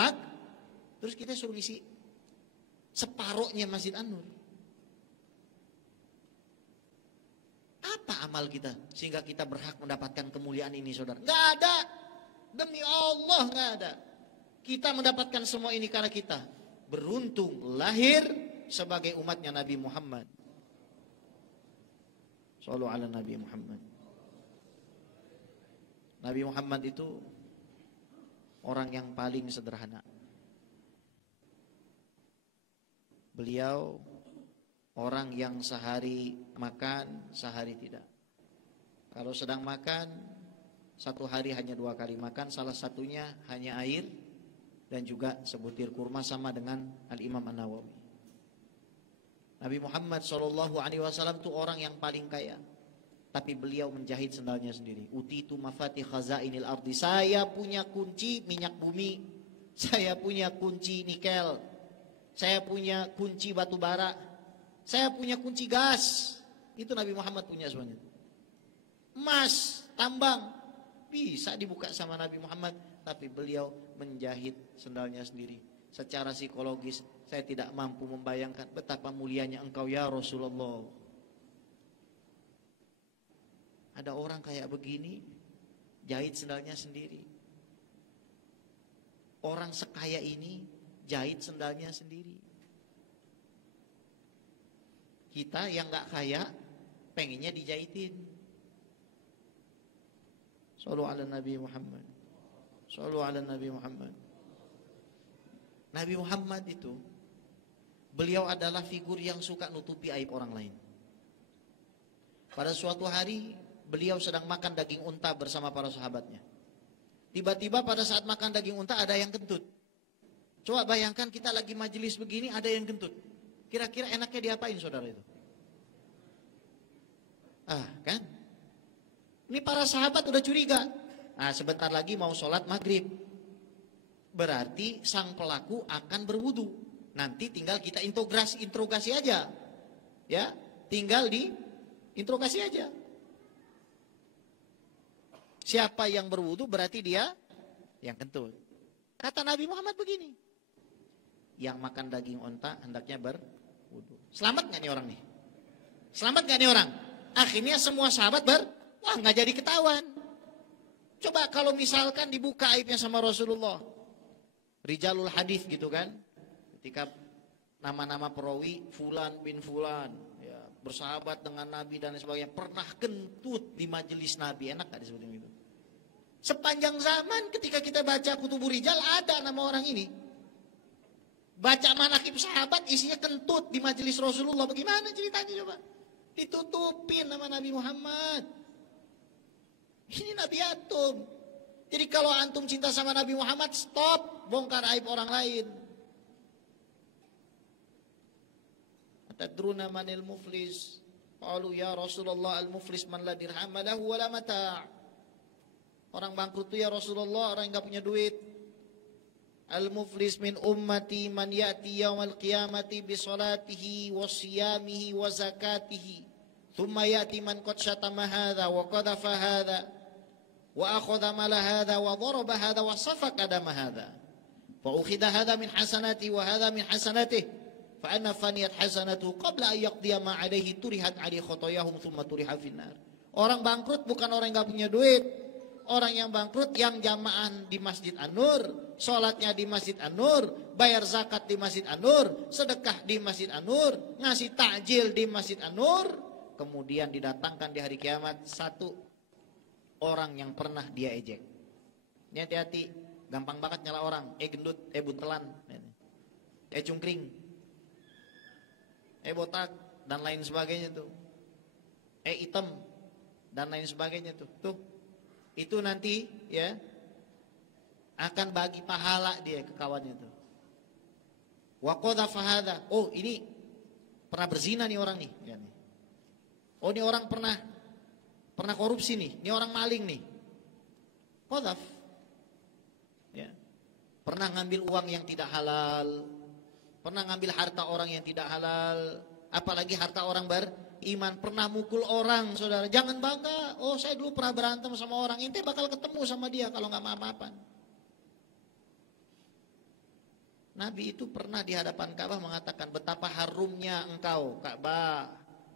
terus kita suruh ngisi separohnya Masjid An-Nur. Apa amal kita sehingga kita berhak mendapatkan kemuliaan ini, saudara? Nggak ada. Demi Allah nggak ada. Kita mendapatkan semua ini karena kita beruntung lahir sebagai umatnya Nabi Muhammad. Shallallahu ala Nabi Muhammad. Nabi Muhammad itu orang yang paling sederhana. Beliau orang yang sehari makan, sehari tidak. Kalau sedang makan, satu hari hanya 2 kali makan, salah satunya hanya air dan juga sebutir kurma, sama dengan Al-Imam An-Nawawi. Nabi Muhammad SAW itu orang yang paling kaya, tapi beliau menjahit sendalnya sendiri. Utitu mafati khazainil ardi. Saya punya kunci minyak bumi, saya punya kunci nikel, saya punya kunci batu bara, saya punya kunci gas. Itu Nabi Muhammad punya semuanya. Emas, tambang, bisa dibuka sama Nabi Muhammad, tapi beliau menjahit sendalnya sendiri. Secara psikologis saya tidak mampu membayangkan betapa mulianya engkau ya Rasulullah. Ada orang kayak begini jahit sendalnya sendiri. Orang sekaya ini jahit sendalnya sendiri. Kita yang gak kaya pengennya dijahitin. Shallallahu ala Nabi Muhammad. Shallallahu ala Nabi Muhammad. Nabi Muhammad itu, beliau adalah figur yang suka nutupi aib orang lain. Pada suatu hari beliau sedang makan daging unta bersama para sahabatnya. Tiba-tiba pada saat makan daging unta ada yang kentut. Coba bayangkan kita lagi majelis begini ada yang kentut. Kira-kira enaknya diapain saudara itu? Kan? Ini para sahabat udah curiga. Sebentar lagi mau sholat maghrib. Berarti sang pelaku akan berwudu. Nanti tinggal kita interogasi aja. Ya, tinggal interogasi aja. Siapa yang berwudu berarti dia yang kentut. Kata Nabi Muhammad begini, yang makan daging unta hendaknya berwudu. Selamat gak nih orang nih? Selamat gak nih orang? Akhirnya semua sahabat wah gak jadi ketahuan. Coba kalau misalkan dibuka aibnya sama Rasulullah, Rijalul hadis gitu kan, ketika nama-nama perawi Fulan bin Fulan ya, bersahabat dengan Nabi dan sebagainya, pernah kentut di majelis Nabi, enak gak disebutin gitu? Sepanjang zaman ketika kita baca Kutubur Rijal ada nama orang ini. Baca manaqib sahabat isinya kentut di majelis Rasulullah. Bagaimana ceritanya coba? Ditutupin nama Nabi Muhammad. Ini Nabi Atum. Jadi kalau antum cinta sama Nabi Muhammad, stop bongkar aib orang lain. Atadruna manil muflis? Qalu ya Rasulullah al-muflis man la dirham lahu wa la mata'. Orang bangkrut itu ya Rasulullah, orang yang enggak punya duit. Al-muflis min ummati man ya'ti yaumal qiyamati bi salatihi wa siyamihi wa zakatihi. Thumma ya'ti man qad syatama hadha wa qadhafa hadha wa akhadha mala hadha wa daraba hadha wa safaka dama hadha. Fa ukhidha hadha min hasanati wa hadha min hasanatihi. Fa anna faniyat hasanatu qabla an yaqdiya ma alayhi turihat alayhi khotoyahum thumma turiha finnar. Orang bangkrut bukan orang yang enggak punya duit. Orang yang bangkrut yang jamaah di Masjid An-Nur, sholatnya di Masjid An-Nur, bayar zakat di Masjid An-Nur, sedekah di Masjid An-Nur, ngasih takjil di Masjid An-Nur, kemudian didatangkan di hari kiamat satu orang yang pernah dia ejek. Ini hati-hati, gampang banget nyala orang, gendut, buntelan, cungkring, botak dan lain sebagainya tuh, hitam dan lain sebagainya tuh. Itu nanti ya akan bagi pahala dia ke kawannya itu. Wa qadhafa hadza. Oh, ini pernah berzina nih orang nih. Oh, ini orang pernah korupsi nih. Ini orang maling nih. Qadhaf. Ya. Pernah ngambil uang yang tidak halal. Pernah ngambil harta orang yang tidak halal. Apalagi harta orang beriman. Pernah mukul orang, saudara, jangan bangga. Oh, saya dulu pernah berantem sama orang, ente bakal ketemu sama dia kalau nggak maaf-maafan. Nabi itu pernah di hadapan Ka'bah mengatakan, betapa harumnya engkau Ka'bah,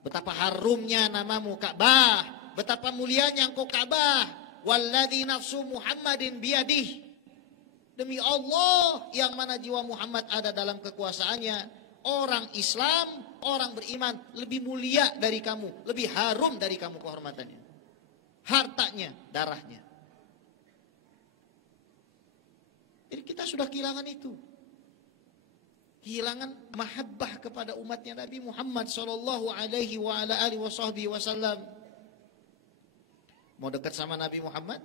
betapa harumnya namamu Ka'bah, betapa mulianya engkau Ka'bah. Walladzi nafsu Muhammadin biyadih, demi Allah yang mana jiwa Muhammad ada dalam kekuasaannya, orang Islam, orang beriman lebih mulia dari kamu, lebih harum dari kamu kehormatannya, hartanya, darahnya. Jadi kita sudah kehilangan itu. Kehilangan mahabbah kepada umatnya Nabi Muhammad sallallahu alaihi wa ala alihi wasallam. Mau dekat sama Nabi Muhammad,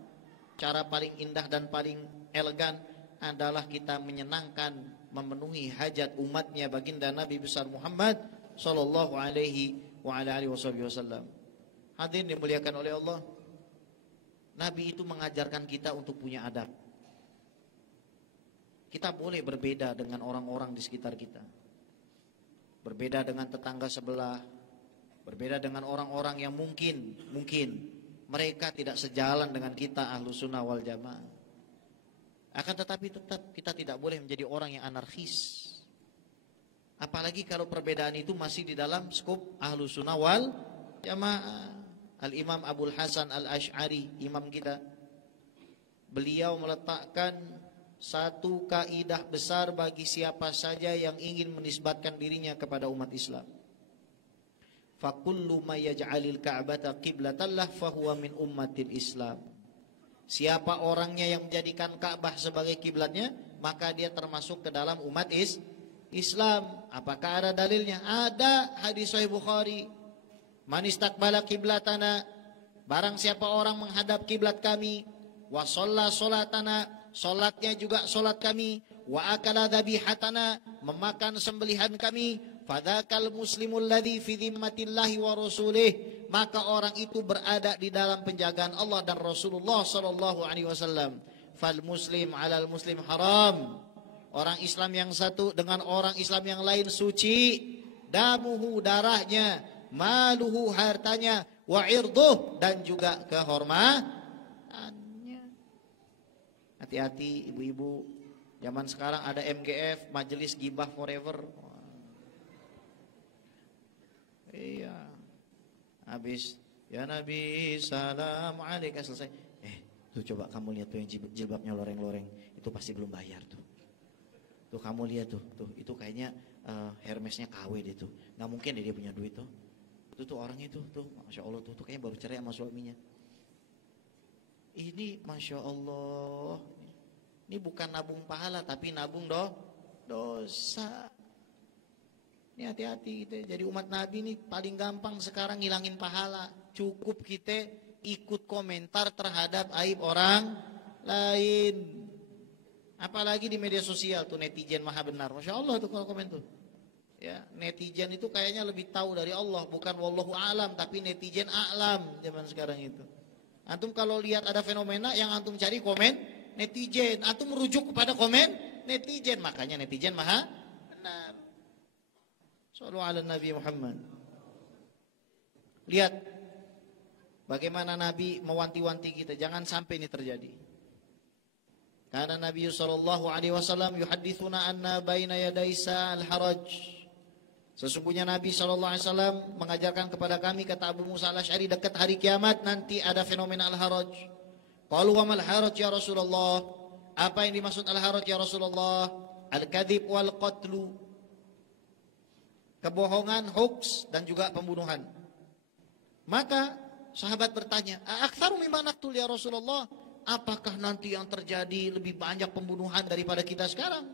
cara paling indah dan paling elegan adalah kita menyenangkan, memenuhi hajat umatnya baginda Nabi besar Muhammad sallallahu alaihi wa ala alihi wasallam. Hadirin dimuliakan oleh Allah, Nabi itu mengajarkan kita untuk punya adab. Kita boleh berbeda dengan orang-orang di sekitar kita, berbeda dengan tetangga sebelah, berbeda dengan orang-orang yang mungkin mereka tidak sejalan dengan kita Ahlus Sunnah wal Jamaah. Akan tetapi tetap kita tidak boleh menjadi orang yang anarkis. Apalagi kalau perbedaan itu masih di dalam skop Ahlus Sunnah wal Jamaah. Al-Imam Abul Hasan Al-Asy'ari, imam kita, beliau meletakkan satu kaidah besar bagi siapa saja yang ingin menisbatkan dirinya kepada umat Islam. Fakullu ma yaj'alil ka'bata qiblatan lah fahuwa min ummatil Islam. Siapa orangnya yang menjadikan Ka'bah sebagai kiblatnya, maka dia termasuk ke dalam umat Islam. Apakah ada dalilnya? Ada, hadis Sahih Bukhari. Man istaqbala qiblatana, barang siapa orang menghadap kiblat kami, wa shalla salatana, salatnya juga salat kami, wa akala dhabihatana, memakan sembelihan kami, fadzakal muslimul ladzi fi dhimmatillahi wa rasulih, maka orang itu berada di dalam penjagaan Allah dan Rasulullah sallallahu alaihi wasallam. Fal muslim 'alal muslim haram, orang Islam yang satu dengan orang Islam yang lain suci, damuhu darahnya, maluhu hartanya, wa irduh dan juga kehormatannya. Hati-hati ibu-ibu, zaman sekarang ada MGF, Majelis Gibah Forever. Iya, habis ya Nabi salam alaika selesai. Tuh coba kamu lihat tuh yang jilbabnya loreng-loreng, itu pasti belum bayar tuh. Tuh kamu lihat tuh itu kayaknya Hermesnya KW deh tuh. Nggak mungkin dia punya duit tuh. Tuh orang itu tuh, masya Allah tuh kayaknya baru cerai sama suaminya. Ini masya Allah, ini bukan nabung pahala tapi nabung dosa. Ini hati-hati kita. Jadi umat Nabi ini paling gampang sekarang ngilangin pahala. Cukup kita ikut komentar terhadap aib orang lain. Apalagi di media sosial tuh netizen maha benar. Masya Allah tuh kalau komen tuh. Ya, netizen itu kayaknya lebih tahu dari Allah, bukan wallahu alam, tapi netizen a'lam zaman sekarang itu. Antum kalau lihat ada fenomena yang antum cari komen netizen, antum merujuk kepada komen netizen, makanya netizen maha benar. Shallu ala Nabi Muhammad. Lihat bagaimana Nabi mewanti-wanti kita, jangan sampai ini terjadi. Karena Nabi sallallahu alaihi wasallam yuhadithuna anna baina yaday sa'al haraj. Sesungguhnya Nabi SAW mengajarkan kepada kami, kata Abu Musa al-Asy'ari, dekat hari kiamat nanti ada fenomena al-haraj. Qalu wa mal haraj ya Rasulullah? Apa yang dimaksud al-haraj ya Rasulullah? Al-kadhib wal qatlu, kebohongan, hoax dan juga pembunuhan. Maka sahabat bertanya, aktsaru mimma naqtul ya Rasulullah? Apakah nanti yang terjadi lebih banyak pembunuhan daripada kita sekarang?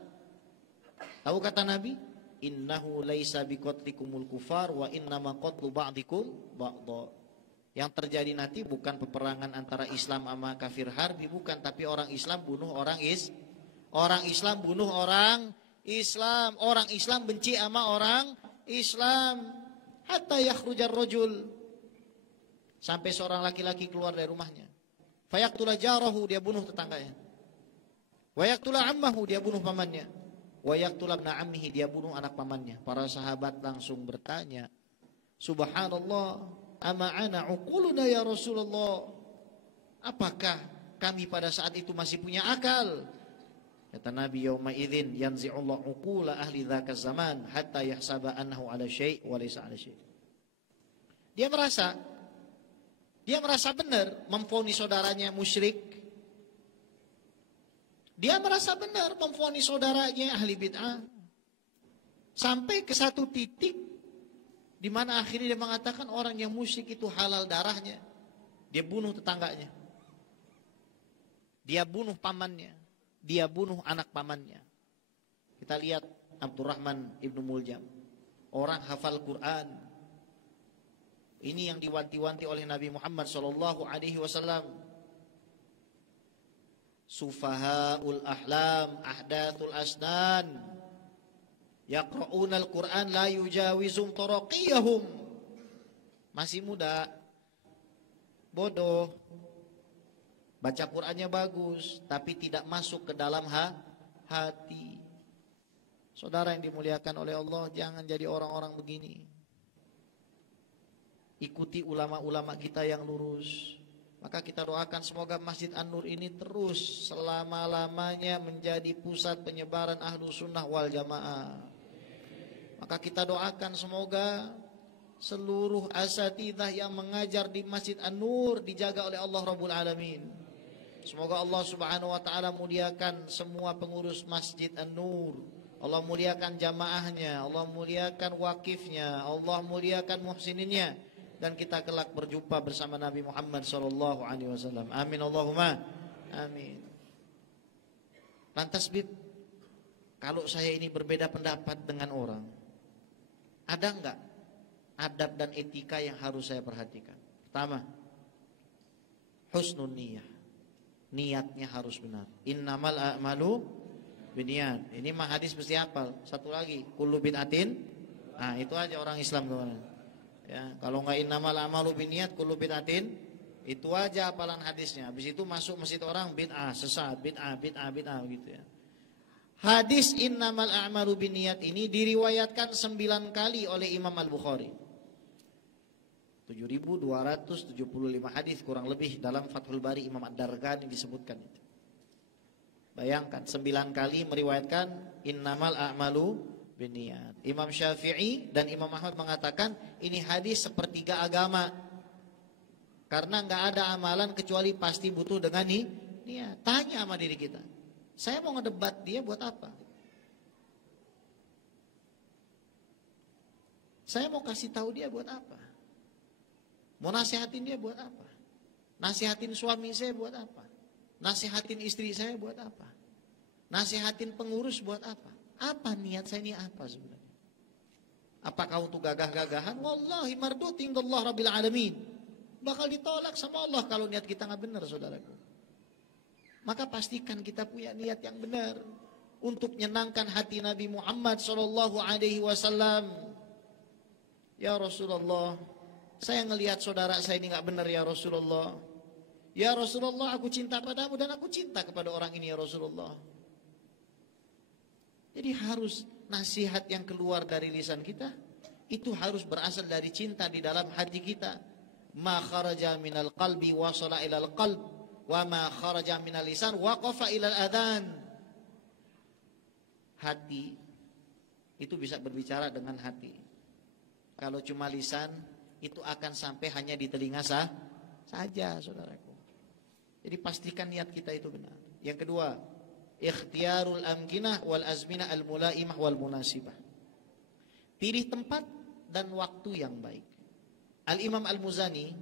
Tahu kata Nabi? Innahu laisa biqatlikumul kufar wa innama qatlu ba'dikum ba'dha. Yang terjadi nanti bukan peperangan antara Islam sama kafir harbi, bukan, tapi orang Islam bunuh orang Islam bunuh orang Islam, orang Islam benci sama orang Islam, hatta yakhrujar rajul, sampai seorang laki-laki keluar dari rumahnya, fayaqtula jarahu, dia bunuh tetangganya, wa yaqtula ammahu, dia bunuh pamannya, wa yaqtul ibna ammihi, dia bunuh anak pamannya. Para sahabat langsung bertanya, subhanallah, ama'ana uquluna ya Rasulullah, apakah kami pada saat itu masih punya akal? Kata Nabi, yauma idzin yanzi'ullahu uqula ahli dzaka zaman hatta yahsaba annahu ala syai' wa laysa ala syai'. Dia merasa benar memvonis saudaranya musyrik. Dia merasa benar memvonis saudaranya ahli bid'ah. Sampai ke satu titik di mana akhirnya dia mengatakan orang yang musyrik itu halal darahnya. Dia bunuh tetangganya. Dia bunuh pamannya. Dia bunuh anak pamannya. Kita lihat Abdurrahman ibnu Muljam, orang hafal Quran. Ini yang diwanti-wanti oleh Nabi Muhammad SAW. Sufahaul ahlam, ahdathul asnan, yaqra'unal Quran la yujawizum taraqiyahum. Masih muda, bodoh, baca Qurannya bagus, tapi tidak masuk ke dalam hati. Saudara yang dimuliakan oleh Allah, jangan jadi orang-orang begini. Ikuti ulama-ulama kita yang lurus. Maka kita doakan semoga Masjid An-Nur ini terus selama-lamanya menjadi pusat penyebaran ahlu sunnah wal jamaah. Maka kita doakan semoga seluruh asatidzah yang mengajar di Masjid An-Nur dijaga oleh Allah Rabbul Alamin. Semoga Allah Subhanahu wa taala muliakan semua pengurus Masjid An-Nur. Allah muliakan jamaahnya, Allah muliakan wakifnya, Allah muliakan muhsininnya, dan kita kelak berjumpa bersama Nabi Muhammad sallallahu alaihi wasallam. Amin Allahumma amin. Lantas kalau saya ini berbeda pendapat dengan orang, ada enggak adab dan etika yang harus saya perhatikan? Pertama, husnul niyah. Niatnya harus benar. Innamal a'malu binniyat. Ini mah hadis mesti hafal. Satu lagi, kullu bid'atin. Nah, itu aja orang Islam kemana. Ya, kalau enggak innamal a'malu binniyat kullu bid'atin, itu aja hafalan hadisnya. Habis itu masuk masjid orang bid'ah, sesat, bid'ah gitu ya. Hadis innamal a'malu binniyat ini diriwayatkan 9 kali oleh Imam Al-Bukhari. 7.275 hadis kurang lebih dalam Fathul Bari Imam Ad-Darqani disebutkan itu. Bayangkan 9 kali meriwayatkan innamal a'malu binniyat. Imam Syafi'i dan Imam Ahmad mengatakan ini hadis sepertiga agama. Karena enggak ada amalan kecuali pasti butuh dengan niat. Tanya sama diri kita. Saya mau ngedebat dia buat apa? Saya mau kasih tahu dia buat apa? Mau nasihatin dia buat apa? Nasihatin suami saya buat apa? Nasihatin istri saya buat apa? Nasihatin pengurus buat apa? Apa niat saya ini apa sebenarnya? Apakah untuk gagah-gagahan? Wallahi mardut indallah rabbil alamin. Bakal ditolak sama Allah kalau niat kita nggak benar, saudaraku. Maka pastikan kita punya niat yang benar untuk menyenangkan hati Nabi Muhammad SAW. Ya Rasulullah, saya ngelihat saudara saya ini nggak benar ya Rasulullah. Ya Rasulullah, aku cinta padamu dan aku cinta kepada orang ini ya Rasulullah. Jadi harus nasihat yang keluar dari lisan kita itu harus berasal dari cinta di dalam hati kita. Ma kharaja minal qalbi wasala ilal qalb wa ma kharaja minal lisan waqafa ilal adhan. Hati itu bisa berbicara dengan hati. Kalau cuma lisan itu akan sampai hanya di telinga saja, saudaraku. Jadi pastikan niat kita itu benar. Yang kedua, ikhtiyarul amkinah wal azminah al mulaimah wal munasibah. Pilih tempat dan waktu yang baik. Al-Imam Al-Muzani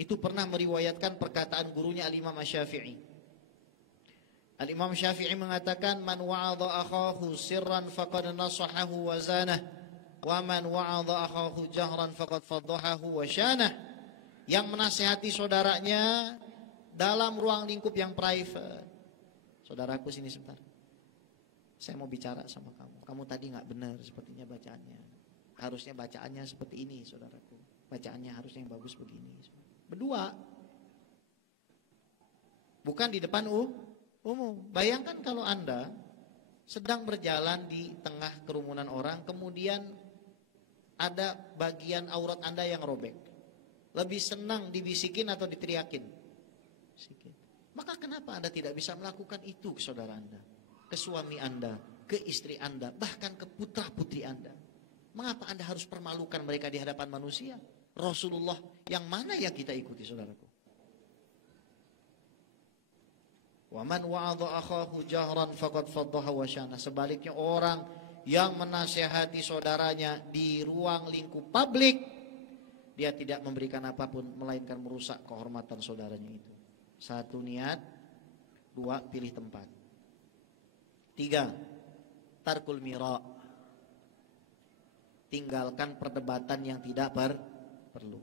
itu pernah meriwayatkan perkataan gurunya Al-Imam Syafi'i. Al-Imam Syafi'i mengatakan, man wa'adha akhahu sirran faqad nasahahu wa zanah. Wa man wa'adha akhahu jahran faqad fadhahahu wa syanah. Yang menasihati saudaranya dalam ruang lingkup yang private. Saudaraku sini sebentar. Saya mau bicara sama kamu. Kamu tadi enggak benar sepertinya bacaannya. Harusnya bacaannya seperti ini, saudaraku. Bacaannya harusnya yang bagus begini. Berdua. Bukan di depan umum. Bayangkan kalau Anda sedang berjalan di tengah kerumunan orang, kemudian ada bagian aurat Anda yang robek. Lebih senang dibisikin atau diteriakin? Bisikin. Maka kenapa Anda tidak bisa melakukan itu ke saudara Anda, ke suami Anda, ke istri Anda, bahkan ke putra-putri Anda? Mengapa Anda harus permalukan mereka di hadapan manusia? Rasulullah yang mana yang kita ikuti, saudaraku? Wa man wa'adha akhahu jahran faqad faddaha wa syana. Sebaliknya orang yang menasihati saudaranya di ruang lingkup publik, dia tidak memberikan apapun melainkan merusak kehormatan saudaranya itu. 1, niat. 2, pilih tempat. 3, tarkul mira. Tinggalkan perdebatan yang tidak perlu.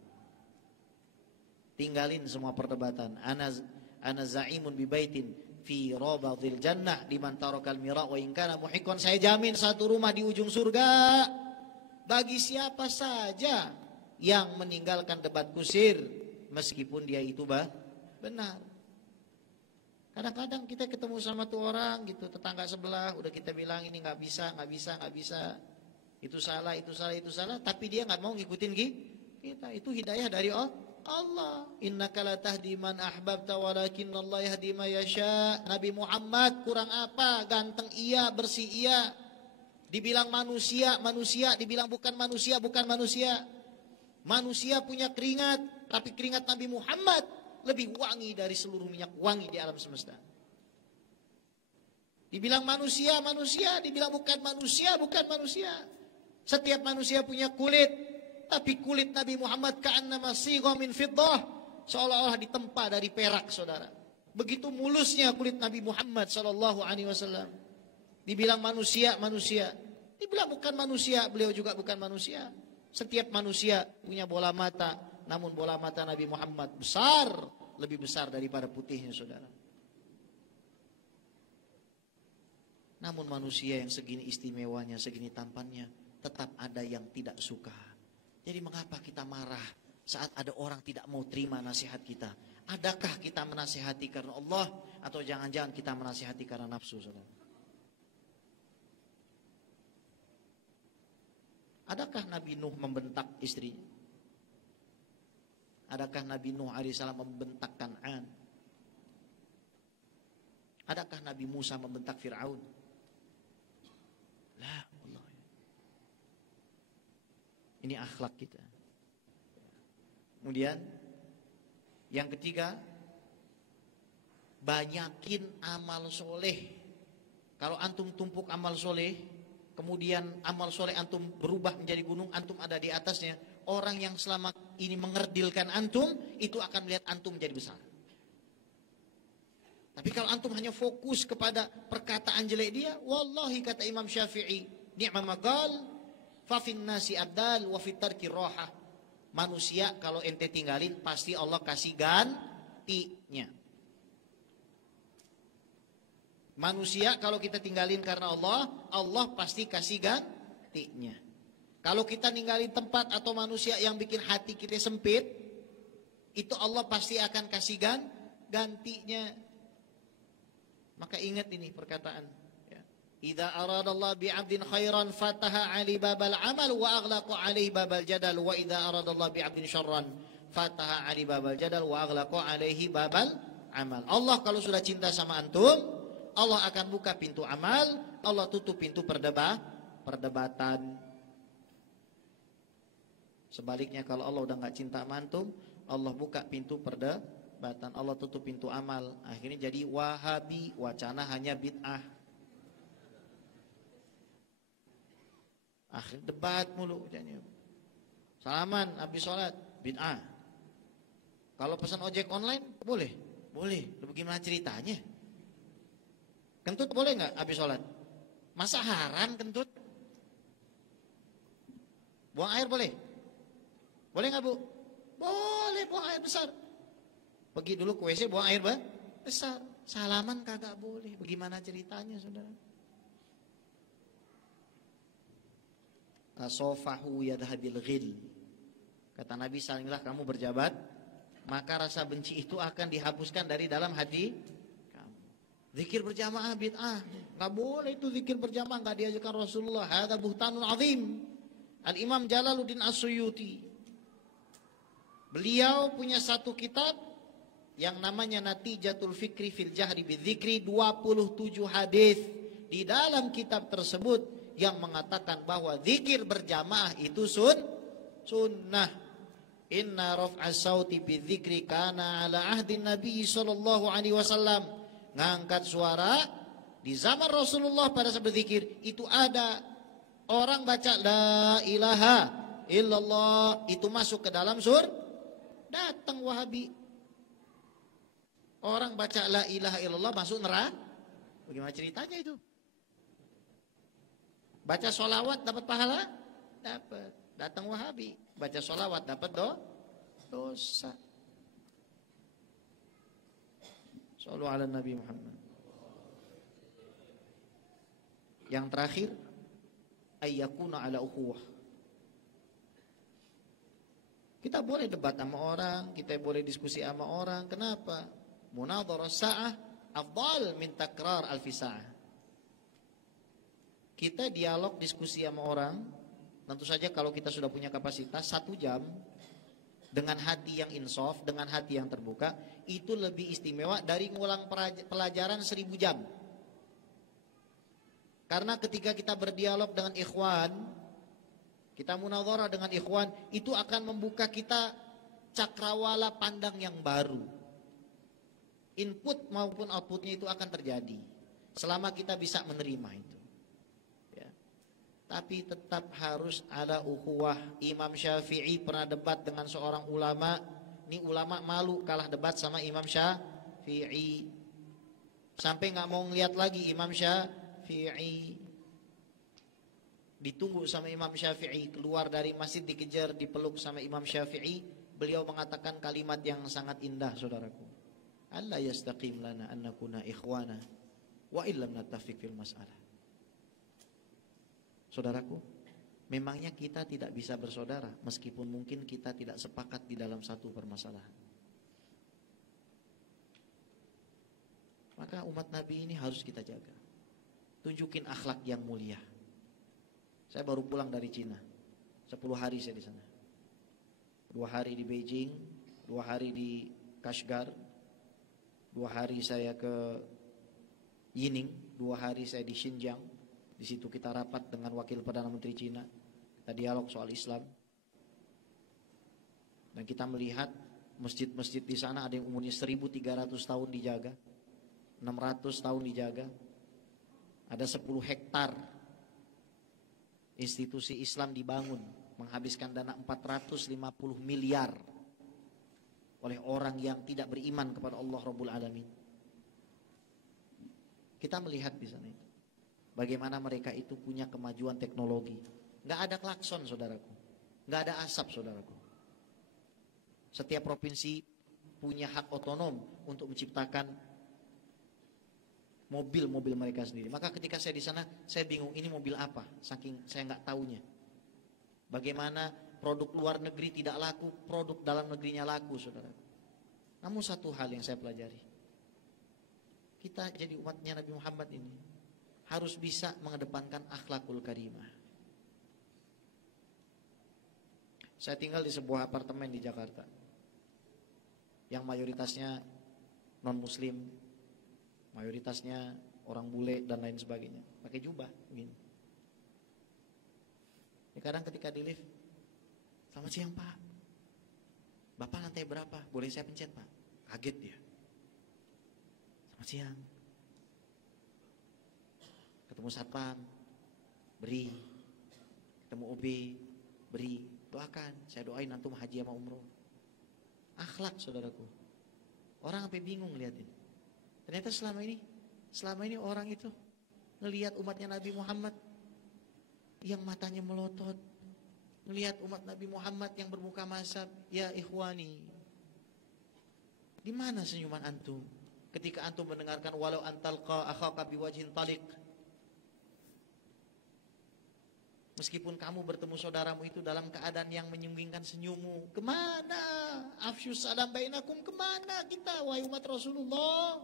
Tinggalin semua perdebatan. Ana za'imun bi baitin fi rabadil jannah liman tarakal mira wa in kana muhiqqan. Saya jamin satu rumah di ujung surga bagi siapa saja yang meninggalkan debat kusir meskipun dia itu benar. Kadang-kadang kita ketemu sama tuh orang gitu, tetangga sebelah, udah kita bilang ini nggak bisa. Itu salah, tapi dia nggak mau ngikutin kita. Itu hidayah dari Allah. Innaka la tahdi man ahbabta walakinnallaha yahdi man yasha. Nabi Muhammad kurang apa? Ganteng iya, bersih iya. Dibilang manusia, dibilang bukan manusia. Manusia punya keringat, tapi keringat Nabi Muhammad lebih wangi dari seluruh minyak wangi di alam semesta. Dibilang manusia, dibilang bukan manusia. Setiap manusia punya kulit, tapi kulit Nabi Muhammad ka'annama sigha min fiddah, seolah-olah ditempa dari perak, saudara. Begitu mulusnya kulit Nabi Muhammad sallallahu alaihi wasallam. Dibilang manusia. Dibilang bukan manusia, beliau juga bukan manusia. Setiap manusia punya bola mata, namun bola mata Nabi Muhammad besar, lebih besar daripada putihnya, saudara. Namun manusia yang segini istimewanya, segini tampannya, tetap ada yang tidak suka. Jadi mengapa kita marah saat ada orang tidak mau terima nasihat kita? Adakah kita menasihati karena Allah, atau jangan-jangan kita menasihati karena nafsu, saudara? Adakah Nabi Nuh membentak istrinya? Adakah Nabi Nuh alaihissalam membentak Kan'an? Adakah Nabi Musa membentak Fir'aun? La, Allah. Ini akhlak kita. Kemudian yang ketiga, banyakin amal soleh. Kalau antum tumpuk amal soleh, kemudian amal soleh antum berubah menjadi gunung, antum ada di atasnya, orang yang selama ini mengerdilkan antum, itu akan melihat antum menjadi besar. Tapi kalau antum hanya fokus kepada perkataan jelek dia, wallahi kata Imam Syafi'i, ni'ma maqal fa fin nasi abdal wa fit tarki rohah. Manusia kalau ente tinggalin pasti Allah kasih gantinya. Manusia kalau kita tinggalin karena Allah, Allah pasti kasih gantinya. Kalau kita ninggalin tempat atau manusia yang bikin hati kita sempit, itu Allah pasti akan kasih gantinya. Maka ingat ini perkataan, ya. Idza aradallahu bi'abdin khairan fataha 'ali babal amal wa aghlaqa 'alaihi babal jadal, wa idza aradallahu bi'abdin syarran fataha 'ali babal jadal wa aghlaqa 'alaihi babal amal. Allah kalau sudah cinta sama antum, Allah akan buka pintu amal, Allah tutup pintu perdebatan. Sebaliknya kalau Allah udah enggak cinta sama antum, Allah buka pintu perdebatan, Allah tutup pintu amal. Akhirnya jadi wahabi, wacana hanya bid'ah. Akhir debat mulu. Salaman habis sholat, bid'ah. Kalau pesan ojek online, boleh. Lu bagaimana ceritanya? Kentut boleh nggak habis sholat? Masa haram kentut? Buang air boleh? Boleh nggak, Bu? Boleh, buang air besar. Pergi dulu ke WC, buang air besar. Salaman kagak boleh. Bagaimana ceritanya, saudara? Asofahu yadhabil ghil. Kata Nabi, salinglah kamu berjabat, maka rasa benci itu akan dihapuskan dari dalam hati kamu. Zikir berjamaah bid'ah. Nggak boleh itu zikir berjamaah, nggak diajarkan Rasulullah. Hadza buhtanun azim. Al-Imam Jalaluddin As-Suyuti, beliau punya satu kitab yang namanya Natijatul Fikri fil Jahri bidzikri, 27 hadis di dalam kitab tersebut yang mengatakan bahwa zikir berjamaah itu sunnah. Inna raf'as sauti bidzikri kana ala ahdin Nabi sallallahu alaihi wasallam. Ngangkat suara di zaman Rasulullah pada saat berzikir itu ada orang baca la ilaha illallah, itu masuk ke dalam datang Wahabi. Orang baca la ilaha illallah masuk neraka. Bagaimana ceritanya itu? Baca sholawat dapat pahala? Dapat. Datang Wahabi, baca sholawat dapat dosa. Shallu ala Nabi Muhammad. Yang terakhir, ayyakuna ala ukhuwah. Kita boleh debat sama orang, kita boleh diskusi sama orang. Kenapa? Munadharah sa'ah afdal min takrar alfi sa'ah. Kita dialog diskusi sama orang, tentu saja kalau kita sudah punya kapasitas 1 jam dengan hati yang insaf, dengan hati yang terbuka, itu lebih istimewa dari ngulang pelajaran 1000 jam. Karena ketika kita berdialog dengan ikhwan, kita munadharah dengan ikhwan, itu akan membuka kita cakrawala pandang yang baru. Input maupun outputnya itu akan terjadi selama kita bisa menerima itu. Ya. Tapi tetap harus ada ukhuwah. Imam Syafi'i pernah debat dengan seorang ulama. Ini ulama malu kalah debat sama Imam Syafi'i. Sampai gak mau ngeliat lagi Imam Syafi'i. Ditunggu sama Imam Syafi'i, keluar dari masjid dikejar, dipeluk sama Imam Syafi'i. Beliau mengatakan kalimat yang sangat indah, saudaraku. Alla yastaqim lana an nakuna ikhwana wa illam nattafiq fil mas'alah. Saudaraku, memangnya kita tidak bisa bersaudara meskipun mungkin kita tidak sepakat di dalam satu permasalahan. Maka umat Nabi ini harus kita jaga. Tunjukin akhlak yang mulia. Saya baru pulang dari Cina. 10 hari saya di sana. 2 hari di Beijing, 2 hari di Kashgar, 2 hari saya ke Yining, 2 hari saya di Xinjiang. Di situ kita rapat dengan wakil Perdana Menteri Cina. Kita dialog soal Islam. Dan kita melihat masjid-masjid di sana ada yang umurnya 1300 tahun dijaga, 600 tahun dijaga. Ada 10 hektar institusi Islam dibangun, menghabiskan dana 450 miliar oleh orang yang tidak beriman kepada Allah Rabbul Alamin. Kita melihat di sana itu bagaimana mereka itu punya kemajuan teknologi. Nggak ada klakson, saudaraku. Nggak ada asap, saudaraku. Setiap provinsi punya hak otonom untuk menciptakan mobil-mobil mereka sendiri. Maka ketika saya di sana, saya bingung ini mobil apa, saking saya nggak taunya. Bagaimana produk luar negeri tidak laku, produk dalam negerinya laku, saudara. Namun satu hal yang saya pelajari, kita jadi umatnya Nabi Muhammad ini harus bisa mengedepankan akhlakul karimah. Saya tinggal di sebuah apartemen di Jakarta yang mayoritasnya non-muslim, mayoritasnya orang bule dan lain sebagainya, pakai jubah begini. Kadang ketika di lift, selamat siang Pak, Bapak lantai berapa? Boleh saya pencet Pak? Kaget dia. Selamat siang. Ketemu satpam, beri. Ketemu OB, beri. Doakan, saya doain antum haji sama umroh. Akhlak, saudaraku. Orang sampai bingung lihatin. Ternyata selama ini orang itu ngelihat umatnya Nabi Muhammad yang matanya melotot, melihat umat Nabi Muhammad yang bermuka masab, ya ikhwani, di mana senyuman antum ketika antum mendengarkan walau antalqa akhaka biwajhin taliq? Meskipun kamu bertemu saudaramu itu dalam keadaan yang menyembingkan senyummu, kemana? Afsyus salam bainakum, kemana kita wahai umat Rasulullah?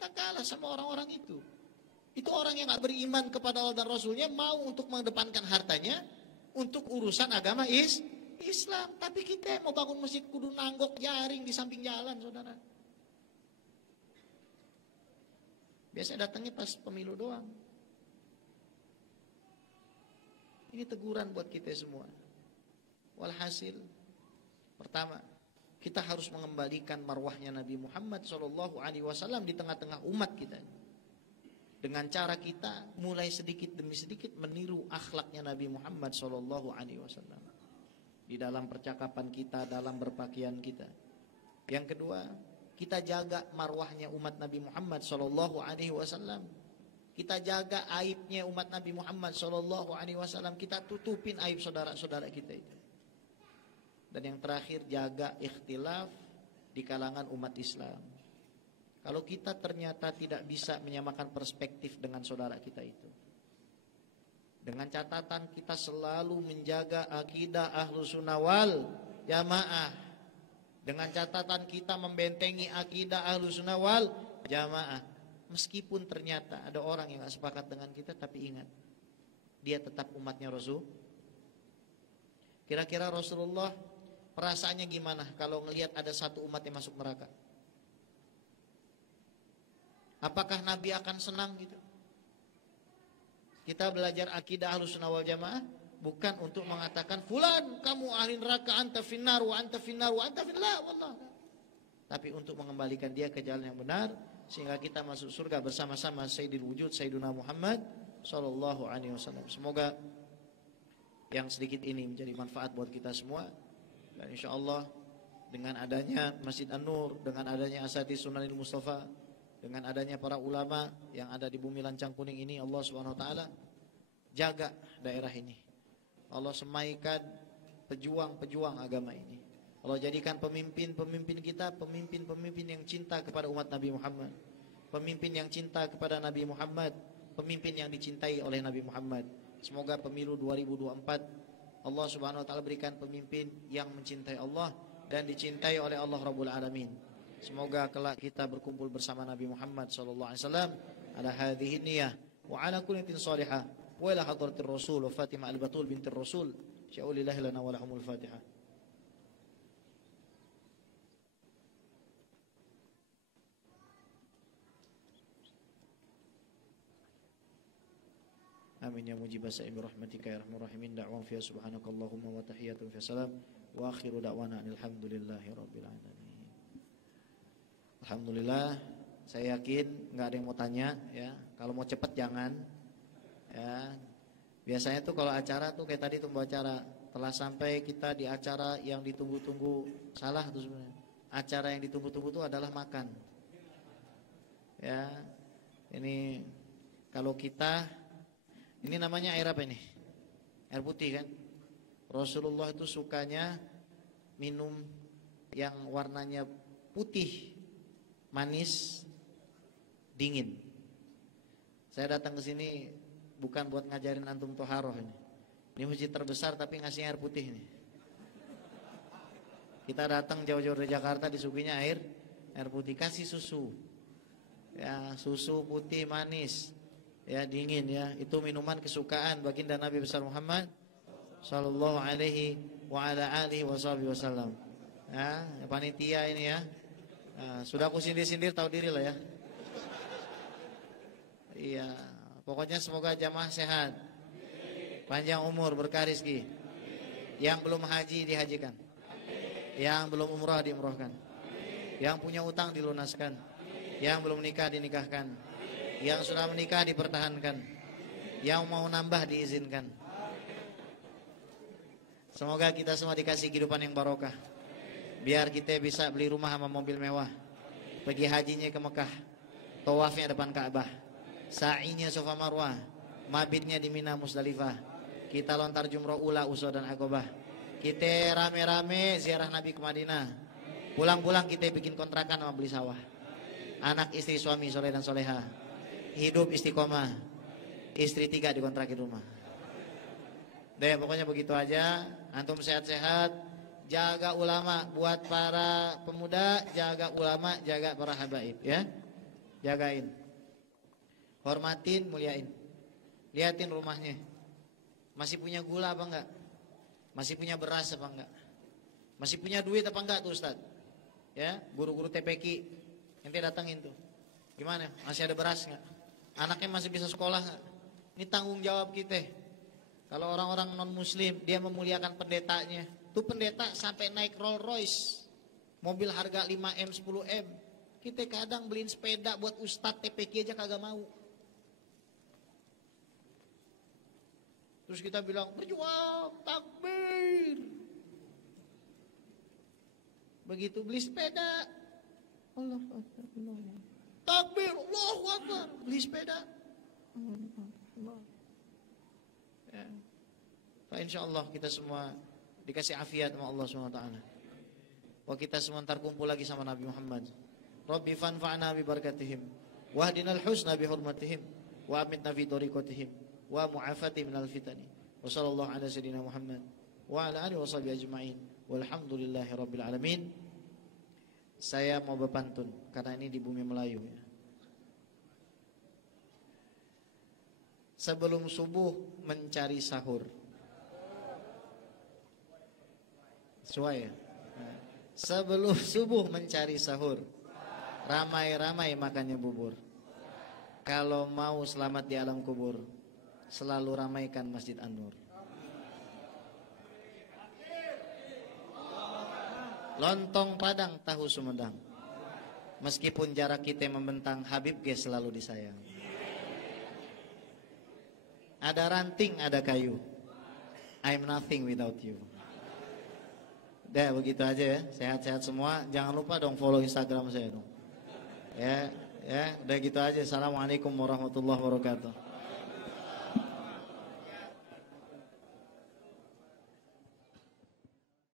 Kita kalah sama orang-orang itu. Itu orang yang gak beriman kepada Allah dan Rasulnya, mau untuk mengedepankan hartanya untuk urusan agama Islam. Tapi kita mau bangun masjid kudu nanggok jaring di samping jalan, saudara. Biasanya datangnya pas pemilu doang. Ini teguran buat kita semua. Walhasil, pertama, kita harus mengembalikan marwahnya Nabi Muhammad SAW di tengah-tengah umat kita. Dengan cara kita mulai sedikit demi sedikit meniru akhlaknya Nabi Muhammad SAW di dalam percakapan kita, dalam berpakaian kita. Yang kedua, kita jaga marwahnya umat Nabi Muhammad SAW. Kita jaga aibnya umat Nabi Muhammad SAW. Kita tutupin aib saudara-saudara kita itu. Dan yang terakhir, jaga ikhtilaf di kalangan umat Islam. Kalau kita ternyata tidak bisa menyamakan perspektif dengan saudara kita itu, dengan catatan kita selalu menjaga akidah Ahlus Sunnah wal Jamaah, dengan catatan kita membentengi akidah Ahlus Sunnah wal Jamaah. Meskipun ternyata ada orang yang gak sepakat dengan kita, tapi ingat, dia tetap umatnya Rasul. Kira-kira Rasulullah perasaannya gimana kalau ngelihat ada satu umat yang masuk neraka? Apakah Nabi akan senang gitu? Kita belajar akidah Ahlus Sunnah wal Jamaah bukan untuk mengatakan fulan kamu ahli neraka, anta finnar wa anta finnar wa anta finnar, wallah. Tapi untuk mengembalikan dia ke jalan yang benar sehingga kita masuk surga bersama-sama Sayyidil Wujud Sayyiduna Muhammad sallallahu alaihi wasallam. Semoga yang sedikit ini menjadi manfaat buat kita semua, dan insyaallah dengan adanya Masjid An-Nur, dengan adanya Asatidz Sunanil Mustafa, dengan adanya para ulama yang ada di bumi lancang kuning ini, Allah Subhanahu wa taala jaga daerah ini. Allah semaikan pejuang-pejuang agama ini. Allah jadikan pemimpin-pemimpin kita pemimpin-pemimpin yang cinta kepada umat Nabi Muhammad, pemimpin yang cinta kepada Nabi Muhammad, pemimpin yang dicintai oleh Nabi Muhammad. Semoga pemilu 2024 Allah Subhanahu wa taala berikan pemimpin yang mencintai Allah dan dicintai oleh Allah Rabbul Alamin. Semoga kelak kita berkumpul bersama Nabi Muhammad sallallahu alaihi wasallam ala hadhihi niyah wa ala kulli tin salihah wa ila hadratir rasul wa Fatimah al-Batul bintir Rasul. Sya'ulillahi lana wa lahumul Fatihah. Amin ya mujib sa'im rahmatika ya arhamar rahimin. Da'wan fiha subhanakallahumma wa tahiyyatun fiha salam wa akhiru da'wana alhamdulillahi rabbil alamin. Alhamdulillah, saya yakin nggak ada yang mau tanya ya. Kalau mau cepat jangan ya. Biasanya tuh kalau acara tuh kayak tadi tuh acara telah sampai kita di acara yang ditunggu-tunggu. Salah tuh sebenarnya. Acara yang ditunggu-tunggu tuh adalah makan. Ya. Ini kalau kita, ini namanya air apa ini? Air putih kan? Rasulullah itu sukanya minum yang warnanya putih, manis, dingin. Saya datang ke sini bukan buat ngajarin antum toharoh ini. Ini masjid terbesar tapi ngasih air putih nih. Kita datang jauh-jauh dari Jakarta disuguhinya air putih, kasih susu. Ya, susu putih manis. Ya, dingin ya. Itu minuman kesukaan baginda Nabi besar Muhammad sallallahu alaihi wa ala alihi wasallam. Ya, panitia ini ya. Nah, sudah aku sindir-sindir, tahu diri lah ya. Iya, pokoknya semoga jamaah sehat, panjang umur, berkah rezeki. Yang belum haji dihajikan, yang belum umrah diumrahkan, yang punya utang dilunaskan, yang belum nikah dinikahkan, yang sudah menikah dipertahankan, yang mau nambah diizinkan. Semoga kita semua dikasih kehidupan yang barokah, biar kita bisa beli rumah sama mobil mewah, pergi hajinya ke Mekah, tawafnya depan Ka'bah, sa'inya Safa Marwah, mabitnya di Mina Musdalifah, kita lontar jumroh ula, usah dan Aqabah, kita rame-rame ziarah Nabi ke Madinah, pulang-pulang kita bikin kontrakan sama beli sawah, anak istri suami soleh dan soleha, hidup istiqomah, istri 3 dikontrakin rumah. Deh pokoknya begitu aja. Antum sehat-sehat, jaga ulama buat para pemuda, jaga ulama, jaga para habaib ya. jagain. Hormatin, muliain. Liatin rumahnya. Masih punya gula apa enggak? Masih punya beras apa enggak? Masih punya duit apa enggak tuh Ustaz? Ya, guru-guru TPQ ente datangin tuh. Gimana? Masih ada beras enggak? Anaknya masih bisa sekolah enggak? Ini tanggung jawab kita. Kalau orang-orang non muslim dia memuliakan pendetanya. Tuh pendeta sampai naik Rolls Royce. Mobil harga 5M, 10M. Kita kadang beliin sepeda buat ustadz TPQ aja kagak mau. Terus kita bilang, berjuang, takbir. Begitu beli sepeda, Allah takbir, Allahu Akbar. Beli sepeda. Ya. Pak insyaallah kita semua dikasih afiat sama Allah SWT. Wah kita semua ntar kumpul lagi sama Nabi Muhammad. Rabbi fanfa'na bi barakatihim wahdinal husna bi hurmatihim wa amitna fi tariqatihim wa mu'afati minal fitani. Wa sallallahu ala sayyidina Muhammad wa ala alihi wa sahbihi ajma'in. Walhamdulillahi rabbil alamin. Saya mau berpantun karena ini di bumi Melayu ya. Sebelum subuh mencari sahur. Sesuai ya? Sebelum subuh mencari sahur. Ramai-ramai makannya bubur. Kalau mau selamat di alam kubur, selalu ramaikan Masjid An-Nur. Lontong Padang, tahu Sumedang. Meskipun jarak kita membentang, Habib ge selalu disayang. Ada ranting, ada kayu. I'm nothing without you. Udah begitu aja ya. Sehat-sehat semua. Jangan lupa dong follow Instagram saya dong. Ya, udah gitu aja. Assalamualaikum warahmatullahi wabarakatuh.